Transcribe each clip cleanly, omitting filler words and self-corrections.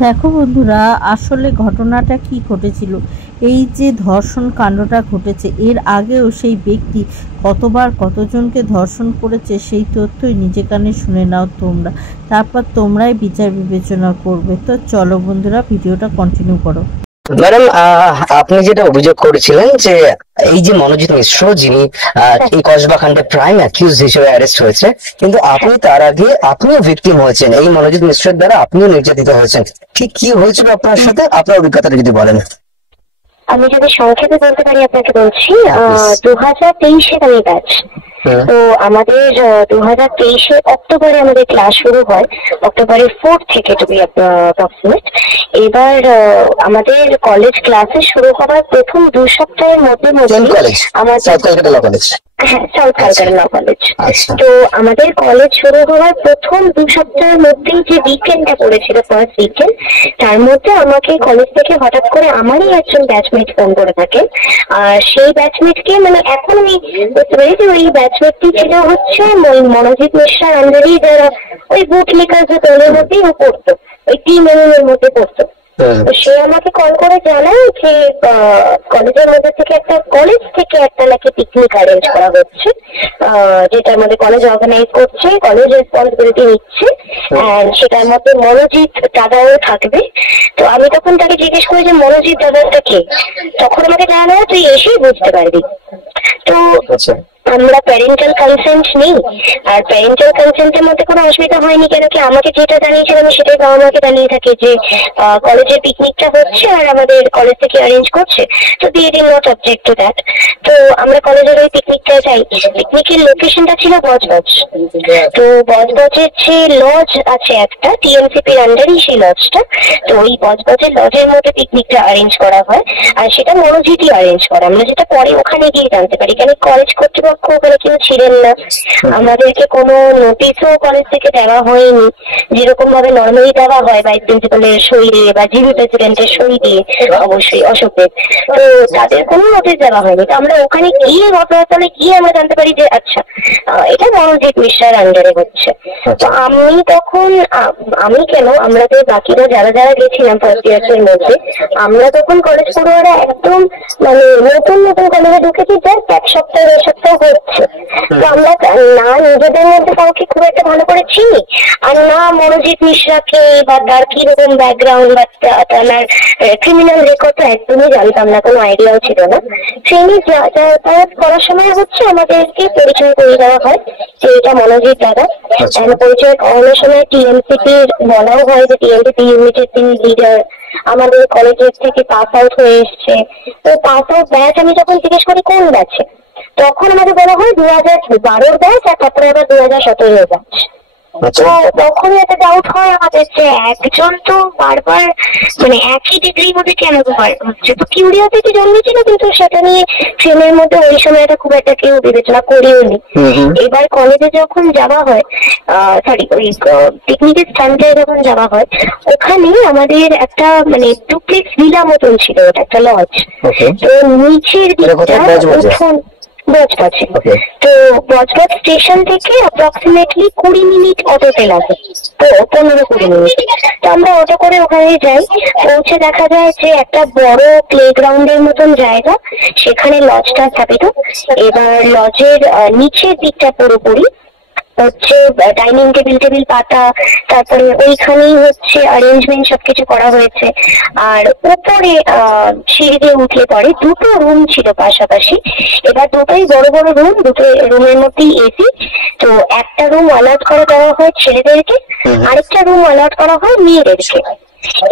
দেখো বন্ধুরা, আসলে ঘটনাটা কি ঘটেছিল। এই যে ধর্ষণ কাণ্ডটা ঘটেছে, এর আগেও সেই ব্যক্তি কতবার কতজনকে ধর্ষণ করেছে সেই তথ্যই নিজে কানে শুনে নাও তোমরা। তারপর তোমরাই বিচার বিবেচনা করবে। তো চলো বন্ধুরা, ভিডিওটা কন্টিনিউ করো। ম্যাডাম, আপনি যেটা অভিযোগ করেছিলেন যে এই যে মনোজিৎ মিশ্র, যিনি এই কসবা কাণ্ডে প্রাইম অ্যাকিউজ হিসেবে অ্যারেস্ট হয়েছে, কিন্তু আপনি তার আগে আপনিও ভিকটিম হয়েছেন, এই মনোজিৎ মিশ্রের দ্বারা আপনিও নির্যাতিত হয়েছেন। ঠিক কি হয়েছিল আপনার সাথে, আপনার অভিজ্ঞতাটা যদি বলেন। আমি যদি সংক্ষেপে বলতে পারি আপনাকে বলছি, 2023-এর আমি ব্যাচ। তো আমাদের 2023-এ অক্টোবরে আমাদের ক্লাস শুরু হয়, অক্টোবরের 4 থেকে টু বি অ্যাপ্রক্সিমেট। এবার আমাদের কলেজ ক্লাসে শুরু হওয়ার প্রথম 2 সপ্তাহের মধ্যে আমার সাউথ কলকাতা ল কলেজ। হ্যাঁ, সাউথ কলকাতা ল কলেজ। তো আমাদের কলেজ শুরু হওয়ার প্রথম 2 সপ্তাহের মধ্যেই যে উইকেন্ডটা পড়েছিল, ফার্স্ট উইকেন্ড, তার মধ্যে আমাকে কলেজ থেকে হঠাৎ করে আমারই একজন ব্যাচমেট ফোন করে থাকেন। আর সেই ব্যাচমেটকে মানে এখন আমি বুঝতে পারি যে ওই ব্যাচমেটটি ছিল হচ্ছে ওই মনোজিৎ মিশ্রার আন্ডারেই যারা ওই বুট লিকার যে দলের মধ্যেই ও পড়তো, ওই টিম এর মধ্যে পড়তো। সে আমাকে কল করে জানায় যে কলেজের মধ্যে থেকে কলেজ থেকে একটা নাকি পিকনিক অ্যারেঞ্জ করা হচ্ছে, যেটা আমাদের কলেজ অর্গানাইজ করছে, কলেজ রেসপন্সিবিলিটি নিচ্ছে, সেটার মধ্যে মনোজিৎ দাদাও থাকবে। তো আমি তখন তাকে জিজ্ঞেস করি যে মনোজিৎ দাদাটা কে। তখন আমাকে জানায় তুই এসেই বুঝতে পারবি। তো আমরা প্যারেন্টাল কনসেন্ট নেই, আর প্যারেন্টাল কনসেন্টের মধ্যে কোনো অসুবিধা হয়নি, কেন কি আমাকে যেটা জানিয়েছিলাম সেটাই বাবা মাকে জানিয়ে থাকে যে কলেজের পিকনিকটা হচ্ছে আর আমাদের কলেজ থেকে অ্যারেঞ্জ করছে। তো they did not object to that. তো আমরা কলেজের ওই পিকনিকটা যাই। পিকনিকের লোকেশনটা ছিল বজবজ। তো বজবজের যে লজ আছে একটা, টিএমসিপির আন্ডারই সেই লজটা। তো ওই বজবজের লজের মধ্যে পিকনিকটা অ্যারেঞ্জ করা হয়, আর সেটা মনোজিৎই অ্যারেঞ্জ করা। আমরা যেটা পরে ওখানে গিয়ে জানতে পারি, কেন কলেজ কর্তৃপক্ষ ওখানে কেউ ছিলেন না, আমাদেরকে কোনো নোটিশও কলেজ থেকে দেওয়া হয়নি, যেরকম ভাবে নর্মালি দেওয়া হয় ভাইস প্রিন্সিপালের সই দিয়ে বা জিবি প্রেসিডেন্টের সই দিয়ে, অবশ্যই অশোকদের। তো তাদের কোনো নোটিশ দেওয়া হয়নি। তো আমরা ওখানে গিয়ে ঘটনাস্থলে গিয়ে আমরা জানতে পারি যে আচ্ছা, এটা মনোজিৎ মিশ্রার আন্ডারে হচ্ছে। তো আমি তখন আমি কেন, আমাদের বাকিরা যারা যারা গেছিলাম ফার্স্ট ইয়ার্স এর মধ্যে, আমরা তখন কলেজ পড়ুয়ারা একদম মানে নতুন নতুন কলেজে ঢুকেছি, জাস্ট 1 সপ্তাহ 2 সপ্তাহ হচ্ছে। তো আমরা না নিজেদের মধ্যে কাউকে খুব একটা ভালো করে চিনি, আর না মনোজিৎ মিশ্রাকে বা তার কিরকম ব্যাকগ্রাউন্ড বা তার ক্রিমিনাল রেকর্ড তো একদমই জানতাম না, কোনো আইডিয়াও ছিল না। ট্রেনে যাতায়াত করার সময় হচ্ছে আমাদেরকে পরিচয় করে দেওয়া হয় যে এটা মনোজিৎ দাদা। পরিচয় করানোর সময় টিএমসিপির বলাও হয় যে টিএমসিপি ইউনিটের তিনি লিডার, আমাদের কলেজের থেকে পাস আউট হয়ে এসছে। তো পাস আউট ব্যাচ আমি যখন জিজ্ঞেস করি কোন ব্যাচে, তখন আমাকে বলা হয় 2012-র ব্যাচ, আর তারপরে আবার 2017-এর ব্যাচ। তো তখনই একটা ডাউট হয় আমাদের যে একজন তো বারবার মানে একই ডিগ্রির মধ্যে কেন হচ্ছে। তো কিউরিওসিটি জন্মেছিল, কিন্তু সেটা নিয়ে ট্রেনের মধ্যে ওই সময়টা খুব একটা কেউ বিবেচনা করিওনি। এবার কলেজে যখন যাওয়া হয়, সরি ওই পিকনিকের স্থানটা যখন যাওয়া হয়, ওখানে আমাদের একটা মানে ডুপ্লেক্স ভিলা মতন ছিল, ওটা একটা লজ। তো নিচের দিকটা উঠোন বজবজে। তো বজবজ স্টেশন থেকে অ্যাপ্রক্সিমেটলি 20 মিনিট অটোতে লাগে, তো 15-20 মিনিট। তো আমরা অটো করে ওখানে যাই, পৌঁছে দেখা যায় যে একটা বড় প্লেগ্রাউন্ডের মতন জায়গা, সেখানে লজটা স্থাপিত। এবার লজের নিচের দিকটা পুরোপুরি হচ্ছে ডাইনিং টেবিল পাতা, তারপরে ওইখানেই হচ্ছে অ্যারেঞ্জমেন্ট সবকিছু করা হয়েছে। আর উপরে সিঁড়ি দিয়ে উঠলে পরে 2টো রুম ছিল পাশাপাশি। এবার দুটোই বড় বড় রুম, দুটো রুমের মধ্যেই এসি। তো একটা রুম অ্যালার্ট করে দেওয়া হয় ছেলেদেরকে, আরেকটা রুম অ্যালার্ট করা হয় মেয়েদেরকে।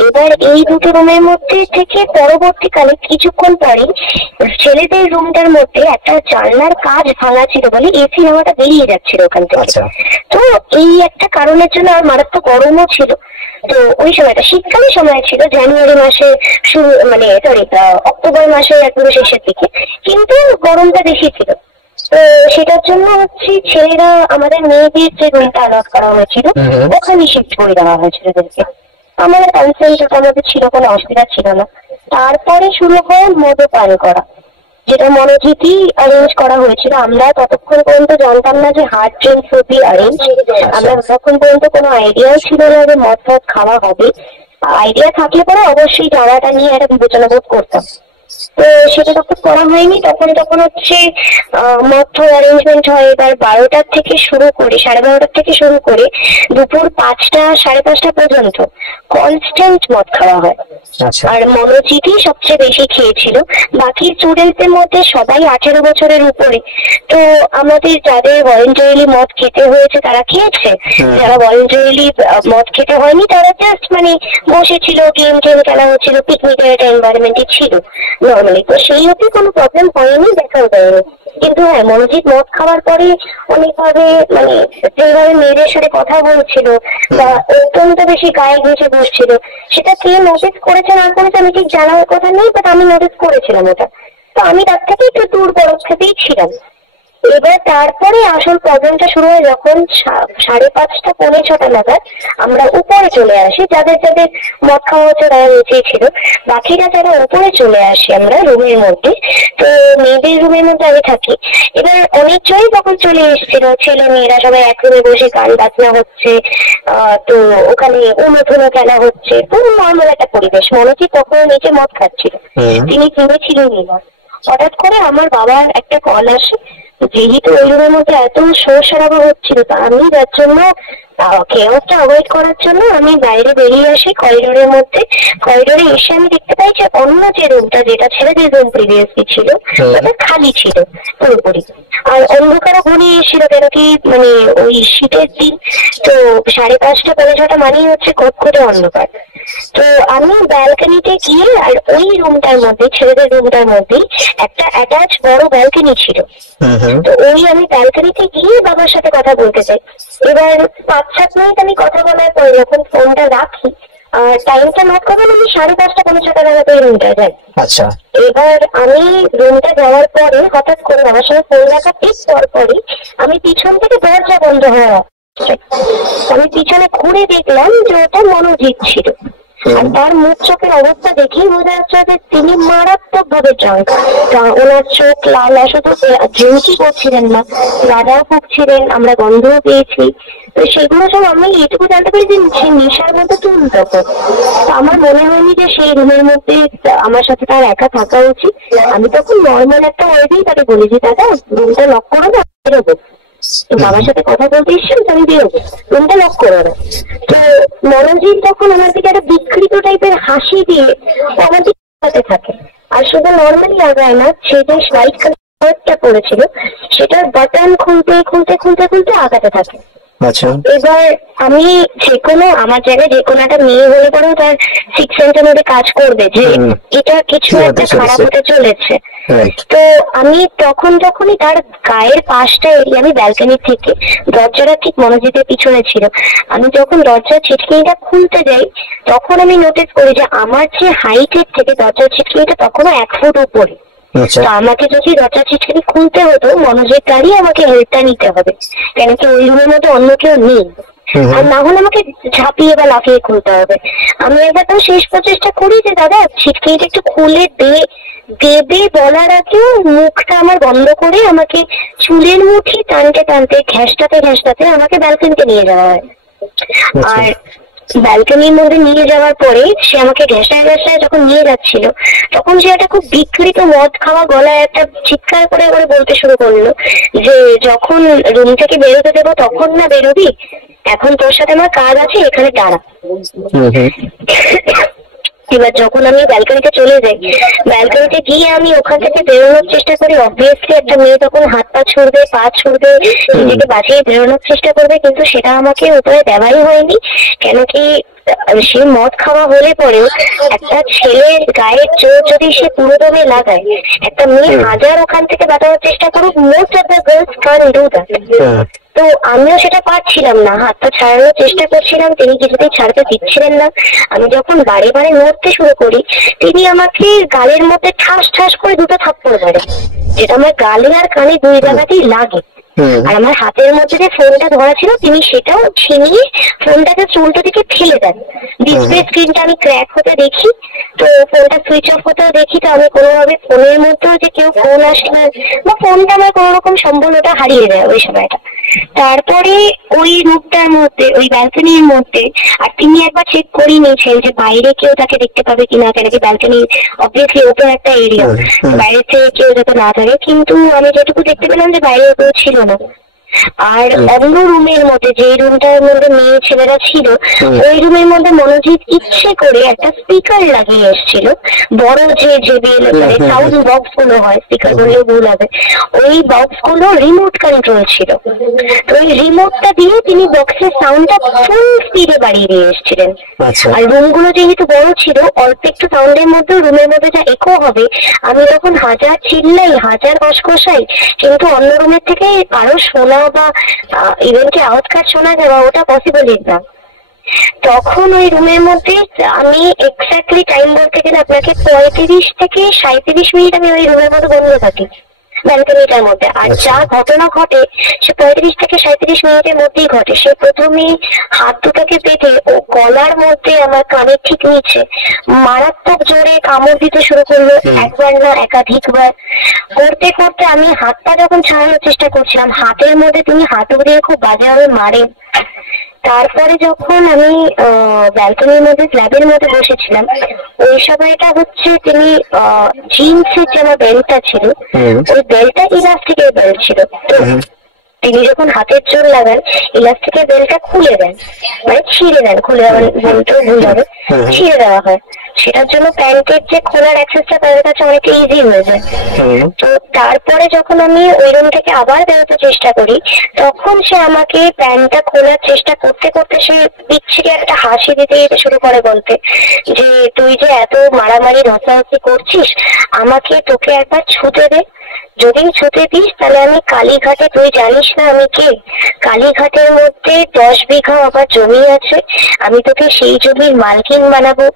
এবার এই দুটো রুমের মধ্যে থেকে পরবর্তীকালে কিছুক্ষণ পরে ছেলেদের রুমটার মধ্যে একটা জানলার কাঁচ ভাঙা ছিল বলে এসি হাওয়াটা বেরিয়ে যাচ্ছিল ওখান থেকে। তো এই একটা কারণের জন্য আর মারাত্মক গরমও ছিল। তো ওই সময়টা শীতকালের সময় ছিল, জানুয়ারি মাসে শুরু মানে সরি অক্টোবর মাসে একদম শেষের দিকে, কিন্তু গরমটা বেশি ছিল। তো সেটার জন্য হচ্ছে ছেলেরা আমাদের মেয়েদের যে রুমটা অ্যালাট করা হয়েছিল ওখানে শিফট করে দেওয়া হয়েছিল ওদেরকে। আমাদের কনসেন্ট আমাদের ছিল, কোনো অসুবিধা ছিল না। তারপরে শুরু হয় মদ্যপান করা, যেটা মনোজিৎই অ্যারেঞ্জ করা হয়েছিল। আমরা ততক্ষণ পর্যন্ত জানতাম না যে hard drinks would be arrange. আমরা ততক্ষণ পর্যন্ত কোনো আইডিয়াও ছিল না যে মদ খাওয়া হবে। আইডিয়া থাকলে পরে অবশ্যই যাওয়াটা নিয়ে একটা বিবেচনা বোধ করতাম। তো সেটা তখন করা হয়নি। তখন হচ্ছে মদ অ্যারেঞ্জমেন্ট হয় এবার 12টার থেকে শুরু করে 12:30 থেকে শুরু করে দুপুর 5টা 5:30 পর্যন্ত কনস্ট্যান্ট মদ খাওয়া হয়। আর মনোজিৎই সবচেয়ে বেশি খেয়েছিল, বাকি স্টুডেন্টদের মধ্যে সবাই 18 বছরের উপরে। তো আমাদের যাদের ভলেন্টারিলি মদ খেতে হয়েছে তারা খেয়েছে, যারা ভলেন্টারিলি মদ খেতে হয়নি তারা জাস্ট মানে বসেছিল, গেম খেলা হচ্ছিল, পিকনিকের একটা এনভায়রনমেন্টই ছিল নর্মালি। তো সেই অব্দি কোনো প্রবলেম হয়নি, দেখাও যায়নি। কিন্তু হ্যাঁ, মনোজিৎ মদ খাওয়ার পরে অনেকভাবে মানে যেভাবে মেয়েদের সাথে কথা বলছিল বা অত্যন্ত বেশি গায়ে ঘেঁষে বসছিল, সেটা কে নোটিস করেছে না করেছে আমি ঠিক জানার কথা নেই, বাট আমি নোটিস করেছিলাম ওটা। তো আমি তার থেকে একটু দূর পদক্ষেপেই ছিলাম। এবার তারপরে আসল প্রবলেমটা শুরু হয় যখন 5:30 পৌনে 6টা নাগাদ আমরা উপরে চলে আসি। যাদের যাদের মদ খাওয়া হচ্ছে তারা নিচেই ছিল, বাকিরা যারা উপরে চলে আসি আমরা রুমের মধ্যে। তো মেয়েদের রুমের মধ্যে আমি থাকি। এবার অনেকজনই তখন চলে এসেছিল, ছেলে মেয়েরা সবাই এক রুমে বসে গান বাজনা হচ্ছে, তো ওখানে অনুধুনো খেলা হচ্ছে, খুব নর্মাল একটা পরিবেশ। মনোজিৎ তখন নিচে মদ খাচ্ছিল, তিনি ছিলেনই না। হঠাৎ করে আমার বাবার একটা কল আসে, যেহেতু ওই রুমের মধ্যে এত শোর শরাবা হচ্ছিল, তা আমি যার জন্য কেওসটা অ্যাভয়েড করার জন্য আমি বাইরে বেরিয়ে আসি করিডোরের মধ্যে। করিডোরে এসে আমি দেখতে পাই যে অন্য যে রুমটা, যেটা ছেলেদের রুম প্রিভিয়াসলি ছিল, ওটা খালি ছিল পুরোপুরি। আর অন্ধকারও ঘনিয়ে এসেছিল, কেন কি মানে ওই শীতের দিন। তো 5:30 পৌনে 6টা মানেই হচ্ছে কক্ষতে অন্ধকার। তো আমি ব্যালকনিতে গিয়ে, আর ওই রুমটার মধ্যে ছেলেদের রুমটার মধ্যে একটা অ্যাটাচ বড় ব্যালকনি ছিল, তো ওই আমি ব্যালকনিতে গিয়ে বাবার সাথে কথা বলতে চাই। এবার 5-7 মিনিট আমি কথা বলার পরে যখন ফোনটা রাখি, আর টাইমটা নোট করবেন, আমি 5:30 পৌনে 6টা নাগাদ ওই রুমটা যাই। আচ্ছা, এবার আমি রুমটা যাওয়ার পরে হঠাৎ করে আমার সঙ্গে ফোন রাখা ঠিক পরে আমি পিছন থেকে দরজা বন্ধ হওয়া, আমি পিছনে ঘুরে দেখলাম যে ওটা মনোজিৎ ছিল। আর তার মুখ চোখের অবস্থা দেখেই বোঝা যাচ্ছে যে তিনি মারাত্মক ভাবে ড্রাঙ্ক। ওনার চোখ লাল, শুধু ড্রিঙ্কই করছিলেন না, রাজাও ভুগছিলেন, আমরা গন্ধও পেয়েছি। তো সেগুলো সব আমি এটুকু জানতে পারি যে সে নেশার মধ্যে চুল তখন। আমার মনে হয়নি যে সেই রুমের মধ্যে আমার সাথে তার একা থাকা উচিত। আমি তখন নর্মাল একটা ওয়েতেই তাকে বলি যে দাদা রুমটা লক করো না, বেরোবো। তো বাবার সাথে কথা বলতে এসছেন, আমি বেরোবো, রুমটা লক করো না। তো মনোজিৎ তখন আমার দিকে একটা বিকৃত টাইপের হাসি দিয়ে আমার দিকে থাকে। আর শুধু নর্মালি লাগায় না, সে যে হোয়াইট কালারটা পড়েছিল সেটার বাটন খুলতে খুলতে খুলতে খুলতে আগাতে থাকে। এবার আমি যেকোনো আমার জায়গায় যেকোনো একটা মেয়ে হলে পরেও তার 6 সেন্সের মধ্যে কাজ করবে যে এটা কিছু একটা খারাপ হতে চলেছে। তো আমি যখনই তার গায়ের পাশটা এরিয়ে, আমি ব্যালকনি থেকে দরজাটা ঠিক মনোজিতের পিছনে ছিল, আমি যখন দরজার ছিটকিনিটা খুলতে যাই তখন আমি নোটিস করি যে আমার যে হাইটের থেকে দরজার ছিটকিনিটা তখনও 1 ফুট উপরে। তো আমাকে যদি দরজা ছিটকিনি খুলতে হতো, মনোজিৎ দাঁড়িয়ে আমাকে হেল্পটা নিতে হবে, কেন কি ওই রুমের মধ্যে অন্য কেউ নেই, আর না হলে আমাকে ঝাঁপিয়ে বা লাফিয়ে খুলতে হবে। আমি একবার তো শেষ প্রচেষ্টা করি যে দাদা ছিটকিনিটা একটু খুলে দেবে বলার আগেও মুখটা আমার বন্ধ করে আমাকে চুলের মুঠি টানতে টানতে ঘেঁষটাতে আমাকে ব্যালকনিতে নিয়ে যাওয়া হয়। আর ব্যালকনির মধ্যে নিয়ে যাওয়ার পরে সে আমাকে ঘেঁষায় যখন নিয়ে যাচ্ছিল, তখন সে একটা খুব বিকৃত মদ খাওয়া গলায় একটা চিৎকার করে বলতে শুরু করলো যে যখন রুম থেকে বেরোতে দেবো তখন না বেরোবি, এখন তোর সাথে আমার কাজ আছে, এখানে দাঁড়া। এবার যখন আমি ব্যালকনিতে চলে যাই, ব্যালকনিতে গিয়ে আমি ওখান থেকে বেরোনোর চেষ্টা করি। অবভিয়াসলি একটা মেয়ে তখন হাত পা ছুড়বে, নিজেকে বাঁচিয়ে বেরোনোর চেষ্টা করবে, কিন্তু সেটা আমাকে উপরে দেওয়াই হয়নি। কেন কি সে মদ খাওয়া হলে পরেও একটা ছেলের গায়ের জোর যদি সে পুরোদমে লাগায়, একটা মেয়ে হাজার ওখান থেকে বাঁচানোর চেষ্টা করুক, most of the girls can do that. তো আমিও সেটা পারছিলাম না, হাতটা ছাড়ানোর চেষ্টা করছিলাম, তিনি কিছুতেই ছাড়তে দিচ্ছিলেন না। আমি যখন বারে নড়তে শুরু করি, তিনি আমাকে গালের মধ্যে ঠাস করে 2টো থাপ্পড় মারে, যেটা আমার গালে আর কানে 2 জায়গাতেই লাগে। আর আমার হাতের মধ্যে যে ফোনটা ধরা ছিল, তিনি সেটাও ছিনিয়ে ফোনটাকে চুলটা দিকে ফেলে দেন। ডিসপ্লে স্ক্রিনটা আমি ক্র্যাক হতে দেখি, তো ফোনটা সুইচ অফ হতেও দেখি। তো আমি কোনোভাবে ফোনের মধ্যেও যে কেউ ফোন আসে না, বা ফোনটা আমার কোনো রকম সম্পূর্ণটা হারিয়ে যায় ওই সময়টা। তারপরে ওই রুমটার মধ্যে, ওই ব্যালকনির মধ্যে, আর তিনি একবার চেক করে নিয়েছেন যে বাইরে কেউ তাকে দেখতে পাবে কিনা, কেন কি ব্যালকনি অবভিয়াসলি ওপেন একটা এরিয়া, বাইরে থেকে কেউ যাতে না থাকে। কিন্তু আমি যেটুকু দেখতে পেলাম যে বাইরে কেউ ছিল না। আর অন্য রুমের মধ্যে, যে রুমটার মধ্যে মেয়ে ছেলেরা ছিল, ওই রুমের মধ্যে মনোজিৎ ইচ্ছে করে একটা স্পিকার লাগিয়ে এসেছিল, বড় যে JBL মানে সাউন্ড বক্স গুলো হয়, স্পিকার বললেও ভুল হবে, ওই বক্স গুলো রিমোট কন্ট্রোল ছিল। তো ওই রিমোটটা দিয়ে তিনি বক্সের সাউন্ডটা ফুল স্পিডে বাড়িয়ে দিয়ে এসেছিলেন। আর রুম গুলো যেহেতু বড় ছিল, অল্প একটু সাউন্ডের মধ্যে রুমের মধ্যে যা একো হবে, আমি তখন হাজার চিল্লাই, হাজার কষকষাই, কিন্তু অন্য রুমের থেকে আরো শোনা বা ইভেন্টে আউটকাট শোনা যাওয়া ওটা পসিবলই না। তখন ওই রুমের মধ্যে আমি এক্স্যাক্টলি টাইম বলতে গেলে আপনাকে 35 থেকে 37 মিনিট আমি ওই রুমের মধ্যে বন্ধ থাকি ব্যালকনিটার মধ্যে। আর যা ঘটনা ঘটে সে 35 থেকে 37 মিনিটের মধ্যেই ঘটে। সে প্রথমে হাত দুটাকে বেঁধে ও গলার মধ্যে আমার কানের ঠিক নিচে মারাত্মক জোরে কামড় দিতে শুরু করলো, একবার না একাধিকবার। করতে করতে আমি হাতটা যখন ছাড়ানোর চেষ্টা করছিলাম, হাতের মধ্যে তিনি হাতু দিয়ে খুব বাজেভাবে মারেন। তারপরে যখন আমি ব্যালকনির মধ্যে স্ল্যাবের মধ্যে বসেছিলাম, ওই সময়টা হচ্ছে তিনি জিন্সের যে আমার বেল্টটা ছিল, ওই বেল্টটা ইলাস্টিকের বেল্ট ছিল। তো তিনি যখন হাতের জোর লাগান, ইলাস্টিকের বেল্টটা খুলে দেন, মানে ছিঁড়ে দেন, খুলে দেওয়ার বলতেও ভুল হবে, ছিঁড়ে দেওয়া হয়। সেটার জন্য প্যান্টের যে খোলার অ্যাক্সেসটা তাদের কাছে অনেকটা ইজি হয়ে যায়। তো তারপরে যখন আমি ওই রুম থেকে আবার বেরোতে চেষ্টা করি, তখন সে আমাকে প্যান্টটা খোলার চেষ্টা করতে করতে সে বিচ্ছিরি একটা হাসি দিতে দিতে শুরু করে বলতে যে তুই যে এত মারামারি ধস্তাধস্তি করছিস, আমাকে তোকে একবার ছুতে দে, যদি ছুতে দিস তাহলে আমি কালীঘাটে, তুই জানিস না আমি কে, কালীঘাটের মধ্যে 10 বিঘা আবার জমি আছে, আমি তোকে সেই জমির মালকিন বানাবো।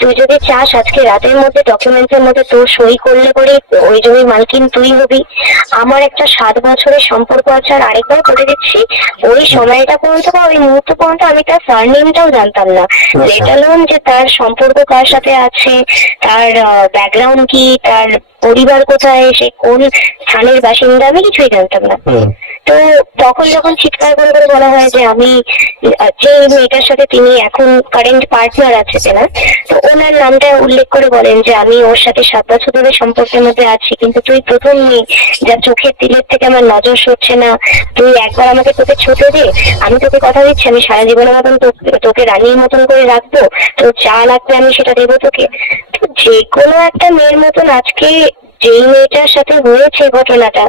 তুই যদি চাস আজকে রাতের মধ্যে ডকুমেন্টসের মধ্যে তোর সই করলে পরে ওই জমির মালকিন তুই হবি। আমার একটা 7 বছরের সম্পর্ক আছে। আর আরেকবার বলে দিচ্ছি, ওই সময়টা পর্যন্ত বা ওই মুহূর্ত পর্যন্ত আমি তার সারনেমটাও জানতাম না, লেট অ্যালোন যে তার সম্পর্ক কার সাথে আছে, তার ব্যাকগ্রাউন্ড কি, তার পরিবার কোথায়, সে কোন স্থানের বাসিন্দা, আমি কিছুই জানতাম না। তো তখন যখন চিৎকার করে করে বলা হয় যে আমি যে মেয়েটার সাথে তিনি এখন কারেন্ট পার্টনার আছে তেনার, তো ওনার নামটা উল্লেখ করে বলেন যে আমি ওর সাথে 7 বছর ধরে সম্পর্কের মধ্যে আছি, কিন্তু তুই প্রথম মেয়ে যার চোখের তিলের থেকে আমার নজর সরছে না, তুই একবার আমাকে তোকে ছুটে দে, আমি তোকে কথা দিচ্ছি আমি সারা জীবনের মতন তোকে রানীর মতন করে রাখবো, তোর যা লাগবে আমি সেটা দেবো তোকে। তো যে কোনো একটা মেয়ের মতন আজকে যেই মেয়েটার সাথে হয়েছে ঘটনাটা,